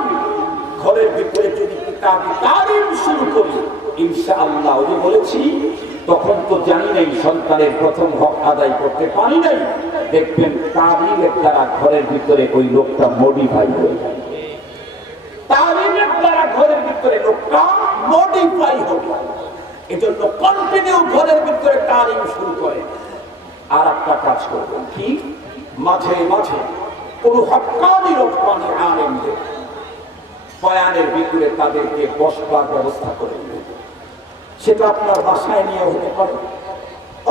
ঘরের ভিতরে যদি কিতাবি তালিম শুরু করি, ইনশাআল্লাহ। ওই বলেছি তখন তো জানি নাই, সন্তানের প্রথম হক আদায় করতে পারি নাই, দেখবেন তালিমের দ্বারা ঘরের ভিতরে ওই লোকটা মডিফাই হয়ে যায়। তালিমের দ্বারা ঘরের ভিতরে লোকটা মডিফাই হবে। এজন্য কন্টিনিউ ঘরের ভিতরে তালিম শুরু করে। আর একটা কাজ করবেন কি, মাঝে মাঝে কোন হক্কানি রব্বানি আলেমদের বয়ানের ভিতরে তাদেরকে বসবার ব্যবস্থা করে দেবেন। সেটা আপনার বাসায় নিয়ে হতে পারে,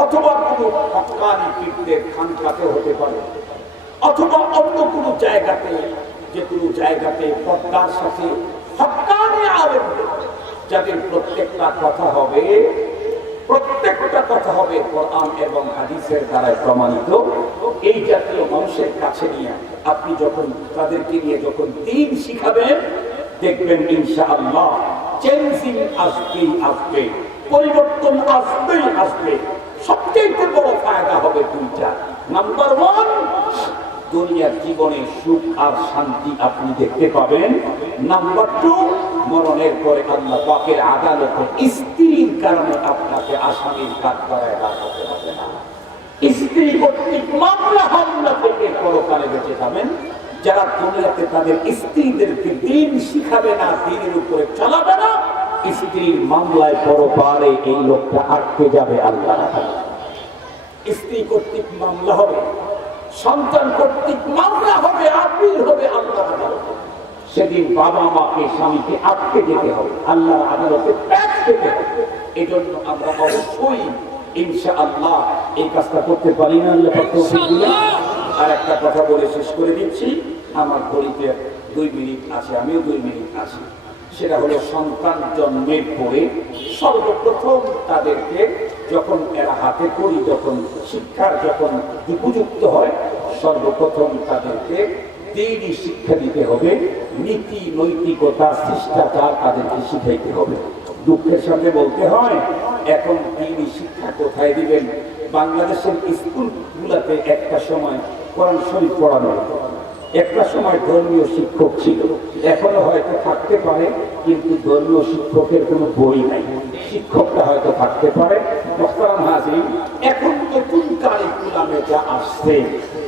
অথবা কোনো হক্কানি পীরদের খানকাতে হতে পারে, অথবা অন্য কোনো জায়গাতে, যে কোনো জায়গাতে পর্দার সাথে হক্কানি আলেমদের, যাদের প্রত্যেকটা কথা হবে কোরআন এবং হাদিসের দ্বারা প্রমাণিত, এই জাতীয় মানুষের কাছে নিয়ে আপনি যখন তাদেরকে নিয়ে যখন দ্বীন শিখাবেন, দেখবেন ইনশাআল্লাহ চেঞ্জিং আসবে, পরিবর্তন আসবে। সবচেয়ে বড় ফায়দা হবে দুইটা। নাম্বার 1, দুনিয়ার জীবনে সুখ আর শান্তি আপনি দেখতে পাবেন। নাম্বার 2, মরণের পরে আল্লাহ পাকের আদালতে স্ত্রীর কারণে আপনাকে আসামির কাঠগড়ায় রাখতে হবে না। স্ত্রী কর্তৃক মামলা হামলা থেকে পরকালে বেঁচে যাবেন। যারা দুনিয়াতে তাদের স্ত্রীদেরকে দ্বীন শিখাবে না, দ্বীনের উপরে চালাবে না, স্ত্রীর মামলায় পরপারে এই লোকটা আটকে যাবে। আল্লাহ স্ত্রী কর্তৃক মামলা হবে, সন্তান কর্তৃক মামলা হবে, আপিল হবে আল্লাহ আদালতে। সেদিন বাবা মাকে স্বামীকে আটকে যেতে হবে, আল্লাহ আদালতে প্যাচ পেতে হবে। এই জন্য আমরা অবশ্যই ইনশাআল্লাহ এই কাজটা করতে পারি না। আর একটা কথা বলে শেষ করে দিচ্ছি, আমার ঘড়িতে 2 মিনিট আছে, আমিও 2 মিনিট আছি। সেটা হলো সন্তান জন্মের পরে সর্বপ্রথম তাদেরকে যখন এরা হাতে করি, যখন শিক্ষার যখন উপযুক্ত হয়, সর্বপ্রথম তাদেরকে দ্বীনি শিক্ষা দিতে হবে, নীতি নৈতিকতা শিষ্টাচার তাদেরকে শিখাইতে হবে। দুঃখের সাথে বলতে হয়, এখন দ্বীনি শিক্ষা কোথায় দিবেন? বাংলাদেশের স্কুলগুলোতে একটা সময় কোরআন শরীফ পড়ানো হতো, একটা সময় ধর্মীয় শিক্ষক ছিল, এখনো হয়তো থাকতে পারে, কিন্তু ধর্মীয় শিক্ষকের কোনো বই নাই। শিক্ষকটা হয়তো থাকতে পারে। মুহতারাম হাজির, এখন নতুন কারিকুলামে যা আসছে,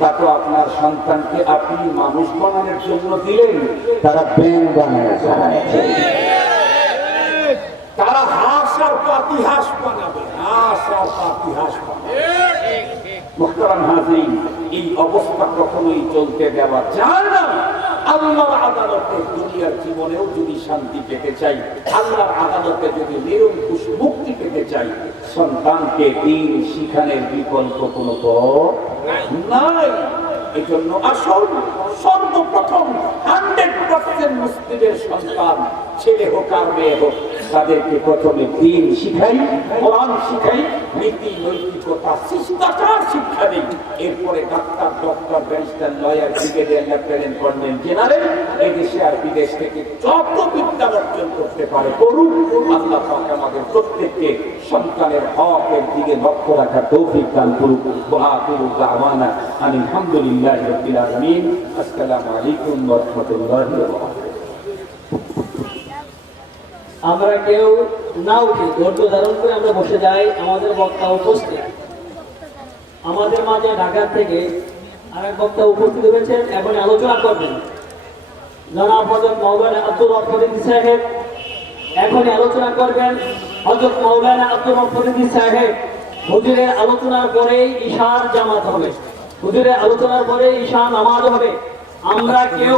তা তো আপনার সন্তানকে আপনি মানুষ বানানোর জন্য দিলেন, তারা ব্যাঙ বানায়, তারা হাঁস আর পাতিহাঁস বানাবে, হাঁস আর পাতিহাঁস বানাবে। মুহতারাম হাজির, এই অবস্থা কখনোই চলতে দেওয়া যায় না। আল্লাহর আদালতে দুনিয়ার জীবনেও যদি শান্তি পেতে চাই, আল্লাহর আদালতে যদি নিরঙ্কুশ মুক্তি পেতে চাই, সন্তানকে দ্বীন শিখানোর বিকল্প কোনো পথ নাই। এই জন্য আসল সর্বপ্রথম 100% মুসলিমের সন্তান, ছেলে হোক আর মেয়ে হোক, তাদেরকে প্রথমে দিন শিখাই, কোরআন শিখাই, নীতি নৈতিকতা শিষ্টাচার শিক্ষা দিই। এরপরে doctor, doctor, barrister, lawyer, brigadier, lieutenant, colonel, general এদেশে আর বিদেশ থেকে যত বিদ্যা অর্জন করতে পারে করুক। আল্লাহ পাক আমাদের প্রত্যেককে সন্তানের হকের দিকে লক্ষ্য রাখার তৌফিক দান করুক। ওয়া আখিরু দাওয়ানা আলহামদুলিল্লাহি রাব্বিল আলামিন। আসসালামু আলাইকুম ওয়া রাহমাতুল্লাহি ওয়া বারাকাতুহু। আমরা কেউ না উঠি, ধৈর্য ধারণ করে আমরা বসে যাই। আমাদের বক্তা উপস্থিত, আমাদের মাঝে ঢাকা থেকে আরেক বক্তা উপস্থিত হয়েছেন এবং আলোচনা করবেন জনাব হযরত মাওলানা আব্দুর রব ফরিদী সাহেব। এখনই আলোচনা করবেন হযরত মাওলানা আব্দুর রব ফরিদী সাহেব। হুজুরের আলোচনার পরেই ইশার জামাত হবে, হুজুরের আলোচনার পরে ঈশা নামাজ হবে। আমরা কেউ